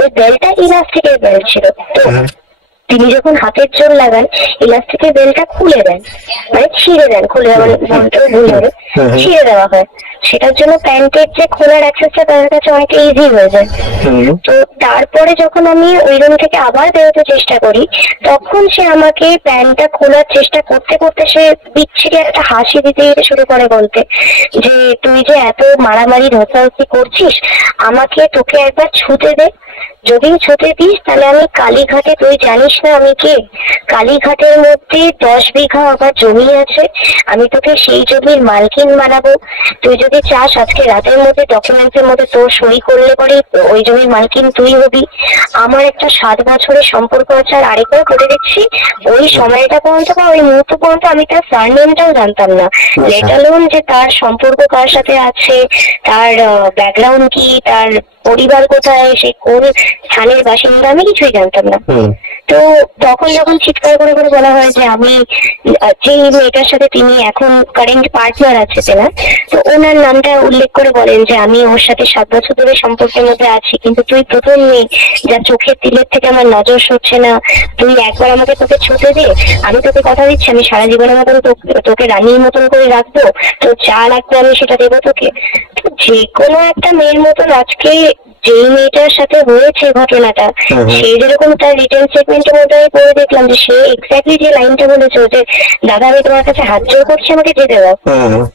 ওই বেল্টটা ইলাস্টিকের বেল্ট ছিল। তো তিনি যখন হাতের জোর লাগান, ইলাস্টিকের বেল্টটা খুলে দেন, মানে ছিঁড়ে দেন, খুলে আমার মনটাও ভুল হবে, ছিঁড়ে দেওয়া হয়। সেটার জন্য প্যান্টের যে খোলার অ্যাক্সেসটা তাদের কাছে অনেকটা ইজি হয়ে যায়। তো তারপরে যখন আমি ওই রুম থেকে আবার বেরোতে চেষ্টা করি, তখন সে আমাকে প্যান্টটা খোলার চেষ্টা করতে করতে সে বিচ্ছিরি একটা হাসি দিতে দিতে শুরু করে বলতে যে তুই যে এত মারামারি ধস্তাধস্তি করছিস, আমাকে তোকে একবার ছুতে দে, যদি ছুতে দিস তাহলে আমি কালীঘাটে, তুই জানিস না আমি কে, কালীঘাটের মধ্যে 10 বিঘা আমার জমি আছে, আমি তোকে সেই জমির মালকিন বানাবো। তুই যদি চাস আজকে রাতের মধ্যে ডকুমেন্টসের মধ্যে তোর সই করলে পরে ওই জমির মালকিন তুই হবি। আমার একটা 7 বছরের সম্পর্ক আছে। আর আরেকবার করে দিচ্ছি, ওই সময়টা পর্যন্ত বা ওই মুহূর্ত পর্যন্ত আমি তার সারনেমটাও জানতাম না, লেট অ্যালোন যে তার সম্পর্ক কার সাথে আছে, তার ব্যাকগ্রাউন্ড কি, তার পরিবার কোথায়, সে কোন স্থানের বাসিন্দা, আমি কিছুই জানতাম না। তো তখন যখন চিৎকার করে করে বলা হয় যে আমি যে মেয়েটার সাথে তিনি এখন কারেন্ট পার্টনার আছে তেনার, তো ওনার নামটা উল্লেখ করে বলেন যে আমি ওর সাথে 7 বছর ধরে সম্পর্কের মধ্যে আছি, কিন্তু তুই প্রথম মেয়ে যা চোখের তিলের থেকে আমার নজর সরছে না, তুই একবার আমাকে তোকে ছুতে দে, আমি তোকে কথা দিচ্ছি আমি সারা জীবনের মতন তোকে রানীর মতন করে রাখবো, তো যা লাগবে আমি সেটা দেবো তোকে। তো যে কোনো একটা মেয়ের মতন আজকে যেই মেয়েটার সাথে হয়েছে ঘটনাটা, সে যেরকম তার রিটেন স্টেটমেন্টের মধ্যে আমি পড়ে দেখলাম যে সে এক্স্যাক্টলি যে লাইনটা বলেছে যে দাদা আমি তোমার কাছে হাত জোর করছি আমাকে যেতে দাও,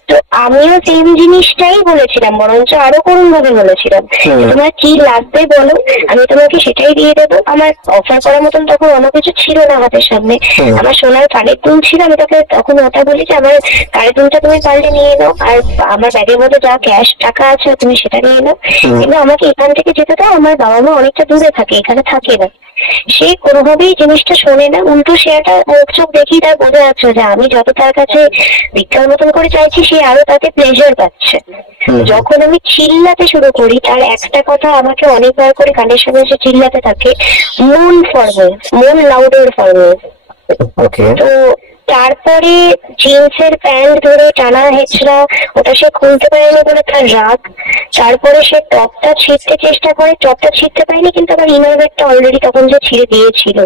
তো আমিও সেম জিনিসটাই বলেছিলাম, বরঞ্চ আরো করুণ ভাবে বলেছিলাম তোমার কি লাগবে বলো, আমি তোমাকে সেটাই দিয়ে দেবো। আমার অফার করার মতন তখন অন্য কিছু ছিল না হাতের সামনে, আমার সোনার কানের দুল ছিল, আমি তোকে তখন ওটা বলি যে আমার কানের দুলটা তুমি পারলে নিয়ে নাও, আর আমার ব্যাগের মধ্যে যা ক্যাশ টাকা আছে তুমি সেটা নিয়ে নাও, কিন্তু আমাকে এখান থেকে যেতে দাও, আমার বাবা মা অনেকটা দূরে থাকে, এখানে থাকে না। সে কোনোভাবেই জিনিসটা শোনে না, উল্টো সে একটা মুখ চোখ দেখি তার বোঝা যাচ্ছে যে আমি যত তার কাছে ভিক্ষার মতন করে চাইছি সে আরো তাতে প্লেজার পাচ্ছে। যখন আমি চিল্লাতে শুরু করি, তার একটা কথা আমাকে অনেকবার করে কানের সামনে এসে চিল্লাতে থাকে, মন ফরওয়ার্ড, মন লাউডার ফরওয়ার্ড। তো তারপরে জিন্সের প্যান্ট ধরে টানা হেঁচড়া, ওটা সে খুলতে পারেনি বলে তার রাগ। তারপরে সে টপটা ছিঁড়তে চেষ্টা করে, টপটা ছিঁড়তে পারেনি, কিন্তু আমার ইনার ব্যাগটা অলরেডি তখন যে ছিঁড়ে দিয়েছিল।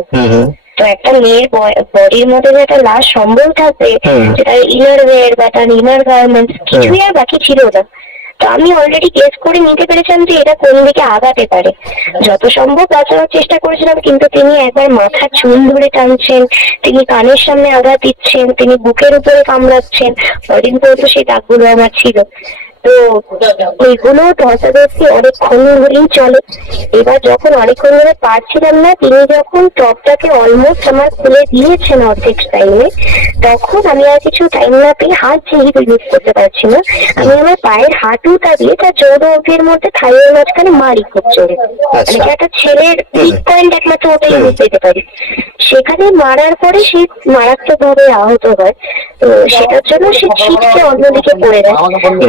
তো একটা মেয়ের বডির মধ্যে যে একটা লাশ সম্বল থাকবে, যেটা ইনার ওয়্যার বা তার ইনার গার্মেন্টস কিছুই আর বাকি ছিল না। তো আমি অলরেডি গেস করে নিতে পেরেছিলাম যে এটা কোন দিকে আগাতে পারে, যত সম্ভব বাঁচানোর চেষ্টা করেছিলাম, কিন্তু তিনি একবার মাথার চুল ধরে টানছেন, তিনি কানের সামনে আঘাত দিচ্ছেন, তিনি বুকের উপরে কামড়াচ্ছেন, কদিন পর্যন্ত সেই দাগগুলো আমার ছিল। তো এইগুলো ধস্তাধস্তি অনেকক্ষণ ধরেই চলে। এবার যখন অনেকক্ষণ ধরে পারছিলাম না, তিনি যখন টপটাকে অলমোস্ট আমার খুলে দিয়েছেন অর্ধেক টাইমে, তখন আমি আর কিছু টাইম না পেয়ে হাত যেহেতু ইউজ করতে পারছি না, আমি আমার পায়ের হাঁটুটা দিয়ে তার জোর অঙ্কের মধ্যে থাইয়ের মাঝখানে মারি খুব জোরে, মানে একটা ছেলের পিক পয়েন্ট একমাত্র ওটাই আমি পেতে পারি। সেখানে মারার পরে সে মারাত্মক ভাবে আহত হয়। তো সেটার জন্য সে ছিটকে অন্যদিকে পড়ে যায়।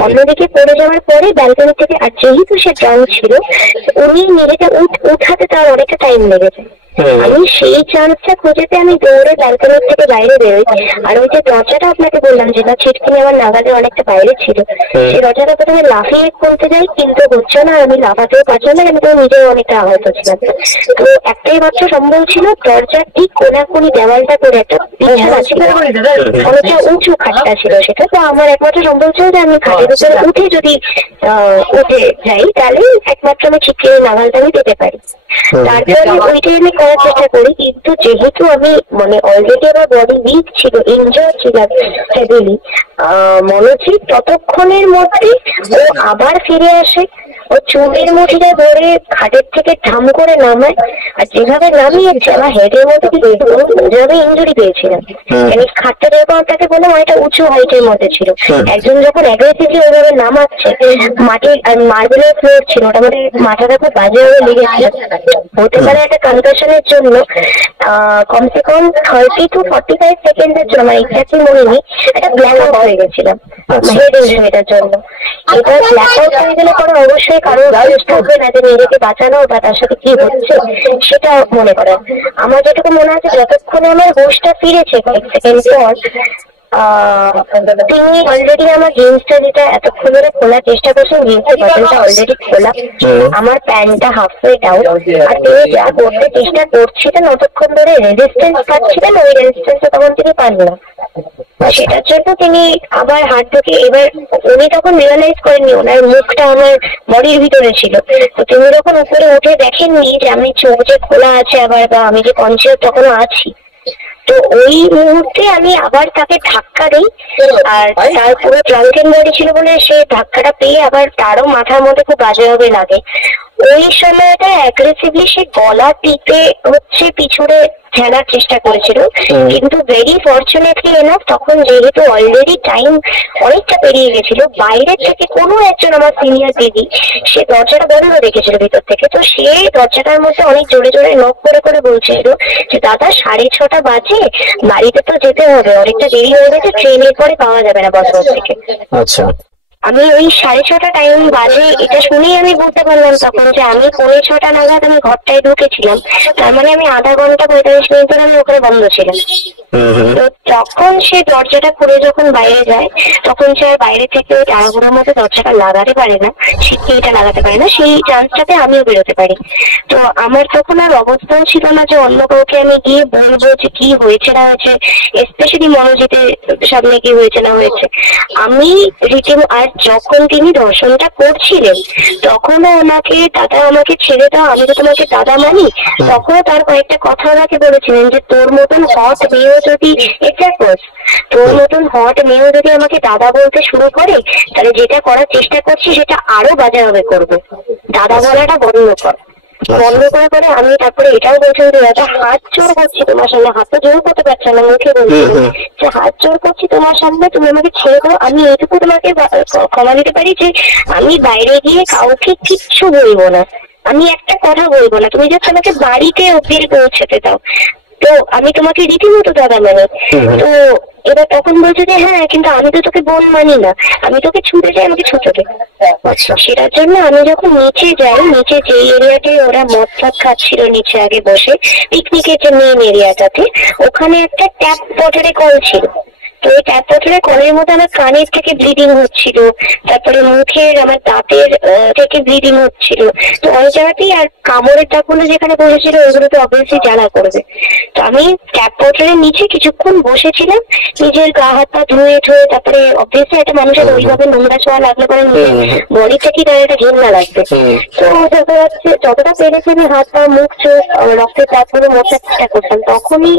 অন্যদিকে পড়ে যাওয়ার পরে ব্যালকনি থেকে, আর যেহেতু সে ড্রাউন ছিল, উনি নিজেকে উঠাতে তার অনেকটা টাইম লেগেছে। আমি সেই চান্সটা খুঁজেতে আমি দৌড়ে ব্যালকনির থেকে বাইরে বেরোই। আর ওই যে দরজাটা আপনাকে বললাম যেটা ছিটকিনি আমার নাগালে অনেকটা বাইরে ছিল, সেই দরজাটা প্রথমে লাফিয়ে খুলতে যাই, কিন্তু হচ্ছে না, আমি লাফাতেও পারছি না, আমি তো নিজেও অনেকটা আহত ছিলাম। তো একটাই মাত্র সম্ভব ছিল, দরজার ঠিক কোনাকুনি দেওয়ালটা করে একটা বিছানা ছিল, অনেকটা উঁচু খাটটা ছিল সেটা। তো আমার একমাত্র সম্ভব ছিল যে আমি খাটের উপরে উঠে যদি উঠে যাই, তাহলে একমাত্র আমি ছিটকিনি নাগালটা আমি পেতে পারি। তারপরে ওইটাই আমি করার চেষ্টা করি, কিন্তু যেহেতু আমি মানে অলরেডি আমার বডি উইক ছিল, ইনজার্ড ছিলাম হেভিলি, মনোজিৎ ততক্ষণের মধ্যে ও আবার ফিরে আসে, ও চুলের মুঠিটা ধরে খাটের থেকে ধাম করে নামায়, আর যেভাবে নামিয়েছে আমার হেডের মধ্যে যেভাবে ইঞ্জুরি পেয়েছিলাম। মানে খাটটা যেরকম আপনাকে বললাম অনেকটা উঁচু হাইটের মধ্যে ছিল, একজন যখন অ্যাগ্রেসিভলি ওইভাবে নামাচ্ছে, মাটির মার্বেলের ফ্লোর ছিল, ওটা মানে মাথাটা খুব বাজেভাবে লেগেছিল। হতে পারে একটা কনকাশনের জন্য কমসে কম 30 to 45 সেকেন্ডের জন্য, আমার এক্স্যাক্টলি মনে নেই, একটা ব্ল্যাক আউট হয়ে গেছিলাম হেড ইঞ্জুরিটার জন্য। এবার ব্ল্যাক আউট হয়ে গেলে পরে অবশ্যই কারোর চেষ্টা হবে না যে নিজেকে বাঁচানো বা তার সাথে কি হচ্ছে সেটা মনে করা। আমার যেটুকু মনে আছে যতক্ষণে আমার হোশটা ফিরেছে কয়েক সেকেন্ড পর, তিনি অলরেডি আমার জিন্সটা যেটা এতক্ষণ ধরে খোলার চেষ্টা করছেন, জিন্সের বাটনটা অলরেডি খোলা, আমার প্যান্টটা হাফ ওয়ে ডাউন, আর তিনি যা করতে চেষ্টা করছিলেন অতক্ষণ ধরে রেজিস্ট্যান্স পাচ্ছিলেন, ওই রেজিস্ট্যান্সটা তখন তিনি পান না। সেটার জন্য তিনি আবার হাত ঢুকিয়ে, এবার উনি তখন রিয়েলাইজ করেননি ওনার মুখটা আমার বডির ভিতরে ছিল, তো তিনি যখন উপরে উঠে দেখেননি যে আমি চোখ যে খোলা আছে আবার, বা আমি যে কনসিয়াস তখনও আছি, তো ওই মুহূর্তে আমি আবার তাকে ধাক্কা দিই, আর তার পুরো ড্রাঙ্কেন বডি ছিল বলে সে ধাক্কাটা পেয়ে আবার তারও মাথার মধ্যে খুব বাজেভাবে লাগে। ওই সময়টা অ্যাগ্রেসিভলি সে গলা টিপে হচ্ছে পিছনে ঠেলার চেষ্টা করেছিল, কিন্তু ভেরি ফরচুনেটলি এনাফ তখন যেহেতু অলরেডি টাইম অনেকটা পেরিয়ে গেছিল, বাইরের থেকে কোনো একজন আমার সিনিয়র দিদি সে দরজাটা বন্ধ রেখেছিল ভিতর থেকে, তো সে দরজাটার মধ্যে অনেক জোরে জোরে নক করে করে বলছিল যে দাদা 6:30 বাজে, বাড়িতে তো যেতে হবে, অনেকটা দেরি হয়ে গেছে, ট্রেনের পরে পাওয়া যাবে না বসবাস থেকে। আচ্ছা, আমি ওই 6:30 টাইম বাজে এটা শুনেই আমি বুঝতে পারলাম তখন যে আমি 6:45 নাগাদ আমি ঘরটায় ঢুকেছিলাম, তার মানে আমি আধা ঘন্টা 45 মিনিট ধরে আমি ওখানে বন্ধ ছিলাম। তো তখন সে দরজাটা খুলে যখন বাইরে যায়, তখন সে আর বাইরে থেকে ওই তাড়াহুড়োর মধ্যে দরজাটা লাগাতে পারে না, সিটটা লাগাতে পারে না, সেই চান্সটাতে আমিও বেরোতে পারি। তো আমার তখন আর অবস্থাও ছিল না যে অন্য কাউকে আমি গিয়ে বলবো যে কি হয়েছে না হয়েছে, স্পেশালি মনোজিতের সামনে কি হয়েছে না হয়েছে। আমি রীতিম, আর যখন তিনি ধর্ষণটা করছিলেন তখনও ওনাকে দাদা আমাকে ছেড়ে দাও, আমি তো তোমাকে দাদা মানি, তখনও তার কয়েকটা কথা ওনাকে বলেছিলেন যে তোর মতন হট মেয়েও যদি, তোর মতন হট মেয়েও যদি আমাকে দাদা বলতে শুরু করে, তাহলে যেটা করার চেষ্টা করছি সেটা আরো বাজেভাবে করবো, দাদা বলাটা বন্ধ কর। বন্ধ করে করে আমি তারপরে এটাও বলছিলাম যে দাদা হাত জোর করছি তোমার সামনে, হাত তো জোর করতে পারছে না, মুখে বলছিলাম যে হাত জোর করছি তোমার সামনে, তুমি আমাকে ছেড়ে দাও, আমি এইটুকু তোমাকে ক্ষমা দিতে পারি যে আমি বাইরে গিয়ে কাউকে কিচ্ছু বলবো না, আমি একটা কথা বলবো না, তুমি জাস্ট আমাকে বাড়িতে অব্দি পৌঁছাতে দাও, তো আমি তোমাকে রীতিমতো দাদা মানে। তো এবার তখন বলছে যে হ্যাঁ কিন্তু আমি তো তোকে বোন মানি না, আমি তোকে ছুটে যাই, আমাকে ছুটে দে। সেটার জন্য আমি যখন নিচে যাই, নিচে যে এরিয়াতে ওরা মদ ফদ খাচ্ছিল নিচে আগে বসে, পিকনিকের যে মেন এরিয়াটাতে, ওখানে একটা ট্যাপ ওয়াটারে কল ছিল, তো ওই ট্যাপ ওয়াটারের কলের মধ্যে আমার কানের থেকে ব্লিডিং হচ্ছিল, তারপরে মুখের আমার দাঁতের থেকে ব্লিডিং হচ্ছিল, তো ওই জায়গাতেই, আর কামড়ের দাগগুলো যেখানে বসেছিল ওইগুলো তো অবভিয়াসলি জ্বালা করবে। তো আমি ট্যাপ ওয়াটারের নিচে কিছুক্ষণ বসেছিলাম, নিজের গা হাত পা ধুয়ে ধুয়ে, তারপরে অবভিয়াসলি একটা মানুষের ওইভাবে নোংরা ছোঁয়া লাগলে পরে বডি থেকেই তার একটা ঘৃণা লাগবে, তো যতটা পেরেছি আমি হাত পা মুখ চোখ রক্তের তারপরে মোছার চেষ্টা করতাম, তখনই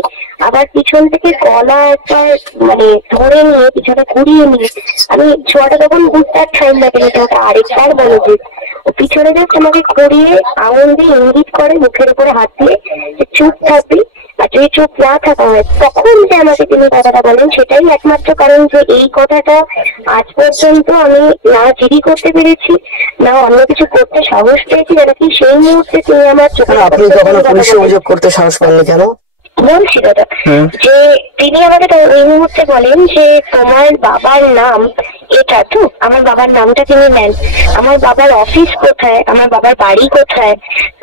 আবার পিছন থেকে গলা একটা মানে ধরে নিয়ে পিছনে ঘুরিয়ে নিয়ে, আমি ছোঁয়াটা তখন বুঝতে আর টাইম লাগেনি ওটা আরেকবার মনোজিৎ, ও পিছনে জাস্ট আমাকে ঘুরিয়ে আঙুল দিয়ে ইঙ্গিত করে মুখের উপরে হাত দিয়ে যে চুপ থাকবি, আর যদি চুপ না থাকা হয় তখন যে আমাকে তিনি কথাটা বলেন, সেটাই একমাত্র কারণ যে এই কথাটা আজ পর্যন্ত আমি না জিডি করতে পেরেছি, না অন্য কিছু করতে সাহস পেয়েছি, যেন কি সেই মুহূর্তে তিনি আমার চোখে। আপনি কখনো পুলিশে অভিযোগ করতে সাহস পাননি কেন? বলছি দাদা যে তিনি আমাকে এই মুহূর্তে বলেন যে তোমার বাবার নাম এটা, তো আমার বাবার নামটা তিনি নেন, আমার বাবার অফিস কোথায়, আমার বাবার বাড়ি কোথায়,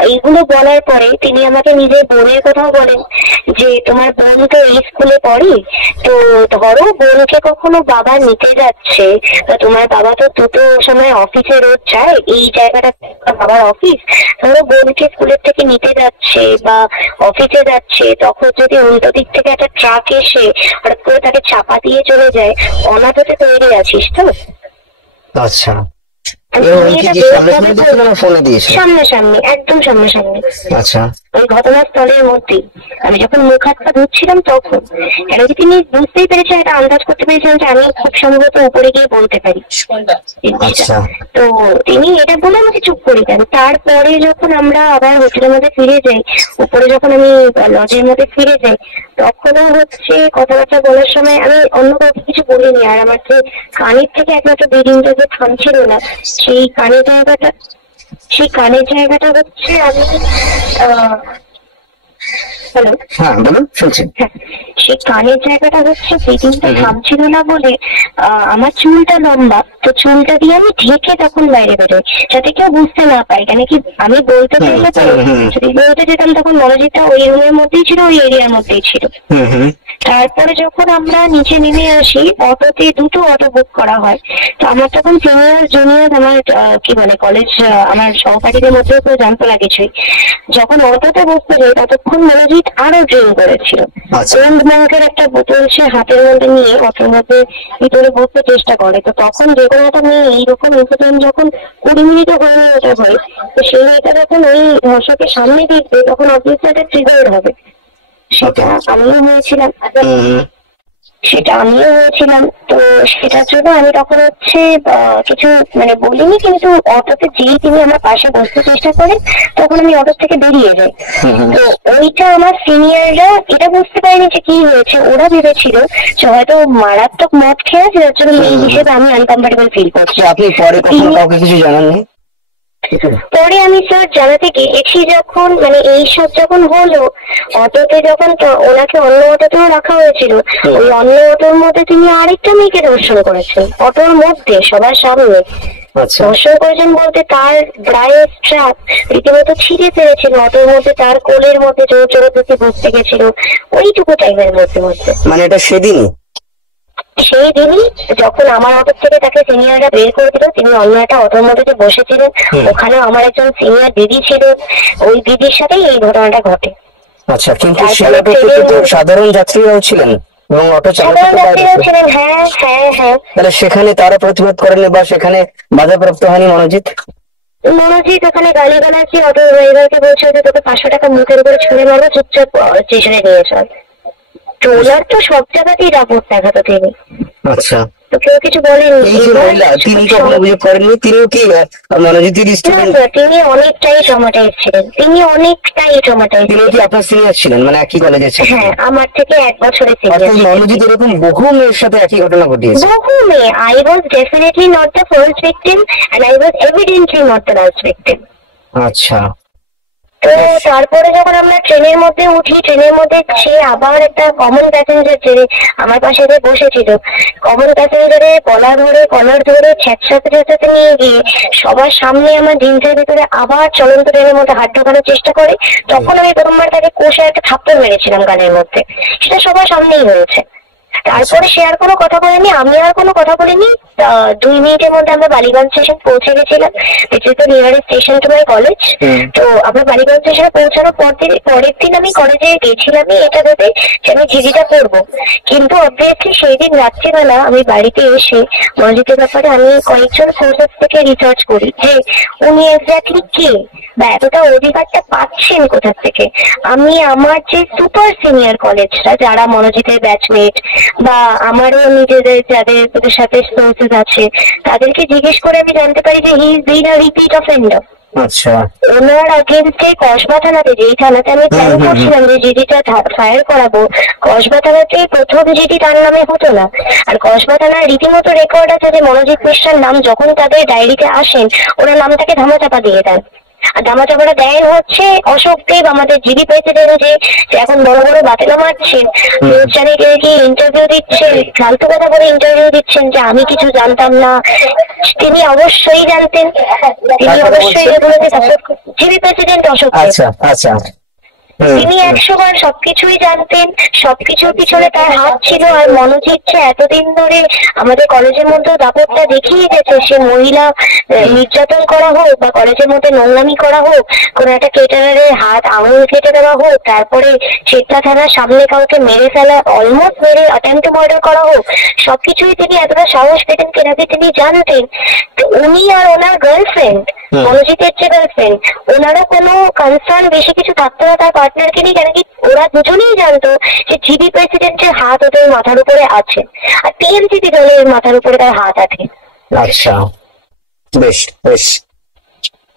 এইগুলো বলার পরে তিনি আমাকে নিজের বোনের কথাও বলেন যে তোমার বোন তো এই স্কুলে পড়ে, তো ধরো বোনকে কখনো বাবা নিতে যাচ্ছে, বা তোমার বাবা তো দুটো সময় অফিসে রোজ যায়, এই জায়গাটা বাবার অফিস, ধরো বোনকে স্কুলের থেকে নিতে যাচ্ছে বা অফিসে যাচ্ছে, তখন যদি উল্টো দিক থেকে একটা ট্রাক এসে হঠাৎ করে তাকে চাপা দিয়ে চলে যায়, অনাথতে তৈরি আছিস তো? আচ্ছা, সামনাসামনি, একদম সামনাসামনি। আচ্ছা। ওই ঘটনাস্থলের মধ্যেই আমি যখন মুখ হাত পা ধুচ্ছিলাম তখন, কেন কি তিনি বুঝতেই পেরেছেন, একটা আন্দাজ করতে পেরেছিলেন যে আমি খুব সম্ভবত উপরে গিয়ে বলতে পারি। তো তিনি এটা বলে আমাকে চুপ করে দেন। তারপরে যখন আমরা আবার হোটেলের মধ্যে ফিরে যাই, উপরে যখন আমি লজের মধ্যে ফিরে যাই, তখনও হচ্ছে কথাবার্তা বলার সময় আমি অন্য কাউকে কিছু বলিনি। আর আমার যে কানের থেকে একমাত্র ব্লিডিংটা যে থামছিল না, সেই কানের জায়গাটা হচ্ছে আমি হ্যালো, হ্যাঁ বলুন, শুনছি। সেই কানের জায়গাটা হচ্ছে ব্লিডিংটা থামছিল না বলে আমার চুলটা লম্বা, তো চুলটা দিয়ে আমি ঢেকে তখন বাইরে বেরোই, যাতে কেউ বুঝতে না পারে। কেন কি আমি বলতে চাইলে তো যদি বলতে যেতাম তখন মনোজিৎটা ওই রুমের মধ্যেই ছিল, ওই এরিয়ার মধ্যেই ছিল। তারপরে যখন আমরা নিচে নেমে আসি, অটোতে দুটো অটো বুক করা হয়। তো আমার তখন সিনিয়র জুনিয়র আমার কি বলে কলেজ আমার সহপাঠীদের মধ্যে তো জানতো না কিছুই। যখন অটোতে বসতে যাই ততক্ষণ মনোজিৎ আরো ড্রিঙ্ক করেছিল। ওল্ড মঙ্কের একটা বোতল সে হাতের মধ্যে নিয়ে অটোর মধ্যে ভিতরে বসতে চেষ্টা করে। তো তখন যে কোনো একটা মেয়ে এইরকম ইনসিডেন্ট যখন 20 মিনিটও হয়ে ওটা হয়, তো সেই মেয়েটা যখন ওই ধর্ষকের সামনে দেখবে তখন অবভিয়াসলি একটা ট্রিগার হবে। সেটা আমিও হয়েছিলাম। তো সেটার জন্য আমি তখন হচ্ছে কিছু মানে বলিনি, কিন্তু অটোতে যেই তিনি আমার পাশে বসতে চেষ্টা করেন তখন আমি অটো থেকে বেরিয়ে যাই। তো ওইটা আমার সিনিয়ররা এটা বুঝতে পারেনি যে কি হয়েছে। ওরা ভেবেছিল যে হয়তো মারাত্মক মদ খেয়ে আছে, যার জন্য এই হিসেবে আমি আনকমফর্টেবল ফিল করছি। আপনি পরে কখনো কাউকে কিছু জানাননি? পরে আমি স্যার জানাতে গিয়েছি যখন মানে এইসব যখন হলো, অটোতে যখন ওনাকে অন্য অটোতেও রাখা হয়েছিল, ওই অন্য অটোর মধ্যে তিনি আরেকটা মেয়েকে ধর্ষণ করেছেন অটোর মধ্যে সবার সামনে। ধর্ষণ করেছেন বলতে তার ব্রায়ের স্ট্র্যাপ রীতিমতো ছিঁড়ে ফেলেছিল অটোর মধ্যে, তার কোলের মধ্যে জোর জবরদস্তি বসতে গেছিল, ওইটুকু টাইমের মধ্যে। মানে এটা সেদিনই? সেই দিনই যখন আমার অটো থেকে তাকে সিনিয়ররা বের করে দিল, তিনি অন্য একটা অটোর মধ্যে বসেছিলেন, ওখানে আমার একজন সিনিয়র দিদি ছিল, ওই দিদির সাথেই এই ঘটনাটা ঘটে। আচ্ছা, কিন্তু সাধারণ যাত্রীরাও ছিলেন এবং অটো চালকও ছিলেন। হ্যাঁ হ্যাঁ হ্যাঁ। তাহলে সেখানে তারা প্রতিবাদ করেনি বা সেখানে বাধাপ্রাপ্ত হয়নি মনোজিৎ? ওখানে গালিগালাজি অটো ড্রাইভারকে বলছে যে তোকে 500 টাকা মুখের উপরে ছুঁড়ে মারবো, চুপচাপ স্টেশনে নিয়ে চল। ট্রোলার তো সব জায়গাতেই রাপোর্ট দেখাতো তিনি। আচ্ছা, তো কেউ কিছু বলেনি। তিনি কখনো অভিযোগ করেননি? তিনিও কি মনোজিতের স্টুডেন্ট? তিনি অনেকটাই ট্রমাটাইজ ছিলেন। তিনি কি আপনার সিনিয়র ছিলেন, মানে একই কলেজে ছিলেন? হ্যাঁ, আমার থেকে 1 বছরের সিনিয়র। মনোজিৎ এরকম বহু মেয়ের সাথে একই ঘটনা ঘটিয়েছে? বহু মেয়ে। I was definitely not the first victim and I was evidently not the last victim. আচ্ছা। তো তারপরে যখন আমরা ট্রেনের মধ্যে উঠি, ট্রেনের মধ্যে সে আবার একটা কমন প্যাসেঞ্জার যে আমার পাশে যে বসেছিল, কমন প্যাসেঞ্জারে কলার ধরে ছ্যাঁচড়াতে নিয়ে গিয়ে সবার সামনে আমার জিন্সের ভিতরে আবার চলন্ত ট্রেনের মধ্যে হাত ঢোকানোর চেষ্টা করে। তখন আমি প্রথমবার তাকে কষে একটা থাপ্পড় মেরেছিলাম গালের মধ্যে, সেটা সবার সামনেই হয়েছে। তারপরে সে আর কোনো কথা বলেনি, আমি আর কোনো কথা বলিনি। 2 মিনিটের মধ্যে আমরা বালিগঞ্জ স্টেশন পৌঁছে গেছিলাম, which is the nearest station to my college. তো আমরা বালিগঞ্জ স্টেশনে পৌঁছানোর পরের দিন আমি কলেজে গেছিলামই এটা ভেবে যে আমি জিডিটা করবো। কিন্তু অবভিয়াসলি সেই দিন রাত্রিবেলা আমি বাড়িতে এসে মনোজিতের ব্যাপারে আমি কয়েকজন সোর্সেস থেকে রিসার্চ করি যে উনি এক্স্যাক্টলি কে বা এতটা অধিকারটা পাচ্ছেন কোথা থেকে। আমি আমার যে সুপার সিনিয়র কলেজরা যারা মনোজিতের ব্যাচমেট বা আমারও নিজেদের যাদের সাথে সোর্সেস আছে তাদেরকে জিজ্ঞেস করে আমি জানতে পারি যে he is bin a repeat offender. আচ্ছা, ওনার আগেনস্টে কসবা থানাতে, যেই থানাতে আমি প্ল্যান করছিলাম যে জিডিটা ফায়ার করাবো, কসবা থানাতে প্রথম জিডি তার নামে হতো না। আর কসবা থানার রীতিমতো রেকর্ড আছে যে মনোজিৎ মিশ্রার নাম যখন তাদের ডায়েরিতে আসেন ওনার নামটাকে ধামাচাপা দিয়ে দেন। আর ধামাচাপাটা দেয় হচ্ছে অশোক দেব, আমাদের জিডি প্রেসিডেন্ট, যে এখন বড় বড় বাতিলা মারছেন, নিউজ চ্যানেলে গিয়ে ইন্টারভিউ দিচ্ছেন, ফালতু কথা বলে ইন্টারভিউ দিচ্ছেন যে আমি কিছু জানতাম না। তিনি অবশ্যই জানতেন, তিনি অবশ্যই এগুলোকে সাপোর্ট। জিডি প্রেসিডেন্ট অশোক দেব। আচ্ছা আচ্ছা। তিনি 100 বার সবকিছুই জানতেন, সবকিছুর পিছনে তার হাত ছিল। আর মনোজিৎ যে এতদিন ধরে আমাদের কলেজের মধ্যে দাপটটা দেখিয়ে গেছে, সে মহিলা নির্যাতন করা হোক বা কলেজের মধ্যে নোংরামি করা হোক, কোন একটা কেটারারের হাত আঙুল কেটে দেওয়া হোক, তারপরে চেতলা থানার সামনে কাউকে মেরে ফেলা, অলমোস্ট মেরে অ্যাটেম্পট মার্ডার করা হোক, সবকিছুই তিনি এতটা সাহস পেতেন কেন কি তিনি জানতেন। তো উনি আর ওনার গার্লফ্রেন্ড, মনোজিতের যে গার্লফ্রেন্ড, ওনারা কোনো কনসার্ন বেশি কিছু থাকতো না তার পার্টনারকে নিয়ে, কেন কি ওরা দুজনেই জানতো যে জিবি প্রেসিডেন্টের হাত ওদের মাথার উপরে আছে আর টিএমসিপি দলের মাথার উপরে তার হাত আছে। আচ্ছা, বেশ বেশ।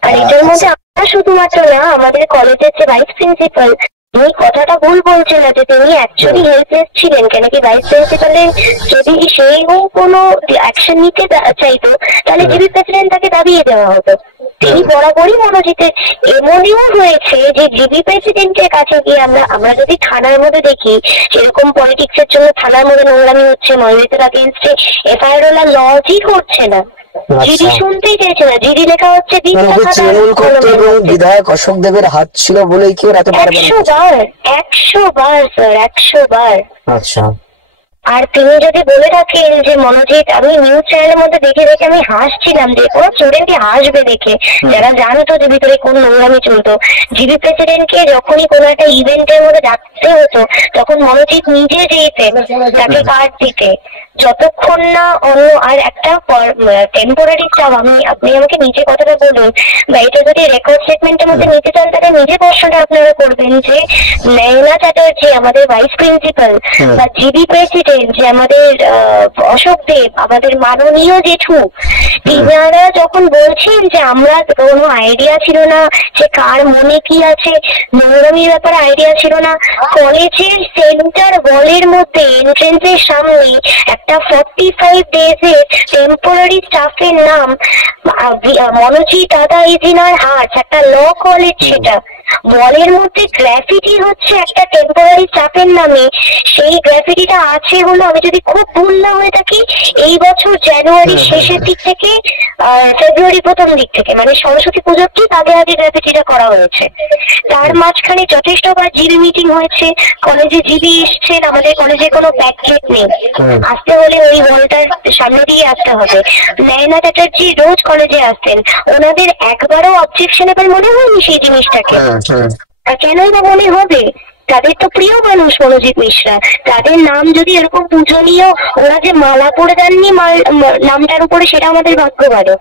আর এটার মধ্যে আমরা শুধুমাত্র না, আমাদের কলেজের যে ভাইস প্রিন্সিপাল, এই কথাটা ভুল বলছে না যে তিনি অ্যাকচুয়ালি হেল্পলেস ছিলেন। কেন কি ভাইস প্রিন্সিপালের যদি সেইও কোনো অ্যাকশন নিতে চাইতো তাহলে জিবি প্রেসিডেন্ট তাকে দাবিয়ে দেওয়া হতো। তিনি বরাবরই মনোজিতের, এমনও হয়েছে যে জিবি প্রেসিডেন্টের কাছে গিয়ে আমরা যদি থানার মধ্যে দেখি সেরকম পলিটিক্স এর জন্য থানার মধ্যে নোংরামি হচ্ছে, মনোজিতের আগেনস্টে এফআইআর ওলা লজই করছে না, জিডি শুনতেই চাইছে না। জিডি লেখা হচ্ছে বিধায়ক অশোক দেবের হাত ছিল বলেই কি 100 বার 100 বার স্যার, 100 বার। আচ্ছা। আর তিনি যদি বলে থাকেন যে মনোজিৎ, আমি নিউজ চ্যানেলের মধ্যে দেখে আমি হাসছিলাম যে কোনো স্টুডেন্টই হাসবে দেখে যারা জানতো যে ভিতরে কোন নোংরামি চলতো। জিবি প্রেসিডেন্টকে যখনই কোনো একটা ইভেন্টের মধ্যে ডাকতে হতো তখন মনোজিৎ নিজে যেতেন তাকে কার্ড দিতে, যতক্ষণ না অন্য আর একটা টেম্পোরারি স্টাফ। আপনি আমাকে নিজে কথাটা বলুন, বা এটা যদি রেকর্ড স্টেটমেন্টের মধ্যে নিতে চান তাহলে নিজে প্রশ্নটা আপনারা করবেন যে নয়না চ্যাটার্জি আমাদের ভাইস প্রিন্সিপাল বা জিবি প্রেসিডেন্ট যে আমাদের অশোক দেব, আমাদের মাননীয় জেঠু, তিনারা যখন বলছেন যে আমরা কোনো আইডিয়া ছিল না যে কার মনে কি আছে, নোংরামির ব্যাপারে আইডিয়া ছিল না, কলেজের সেন্টার ওয়ালের মধ্যে এন্ট্রেন্সের সামনে একটা 45 ডেজের টেম্পোরারি স্টাফের নাম মনোজিৎ দাদা ইজিনার হার্ট, একটা ল কলেজ, সেটা ওয়ালের মধ্যে গ্রাফিটি হচ্ছে একটা টেম্পোরারি স্টাফের নামে। সেই গ্রাফিটিটা আছে হলো, আমি যদি খুব ভুল না হয়ে থাকি, এই বছর জানুয়ারির শেষের দিক থেকে ফেব্রুয়ারি প্রথম দিক থেকে, মানে সরস্বতী পুজোর ঠিক আগে আগে গ্রাফিটিটা করা হয়েছে। তার মাঝখানে যথেষ্টবার জিবি মিটিং হয়েছে, কলেজে জিবি এসছেন, আমাদের কলেজে কোনো ব্যাকগেট নেই, আসতে হলে ওই ওয়ালটার সামনে দিয়ে আসতে হবে। নয়না চ্যাটার্জি রোজ কলেজে আসতেন, ওনাদের একবারও অবজেকশনেবল মনে হয়নি সেই জিনিসটাকে। কেনই বা মনে হবে, তাদের তো প্রিয় মানুষ মনোজিৎ মিশ্রা, তাদের নাম যদি এরকম পূজনীয়, ওরা যে মালা পরে দেননি নামটার উপরে, সেটা আমাদের ভাগ্য ভালো।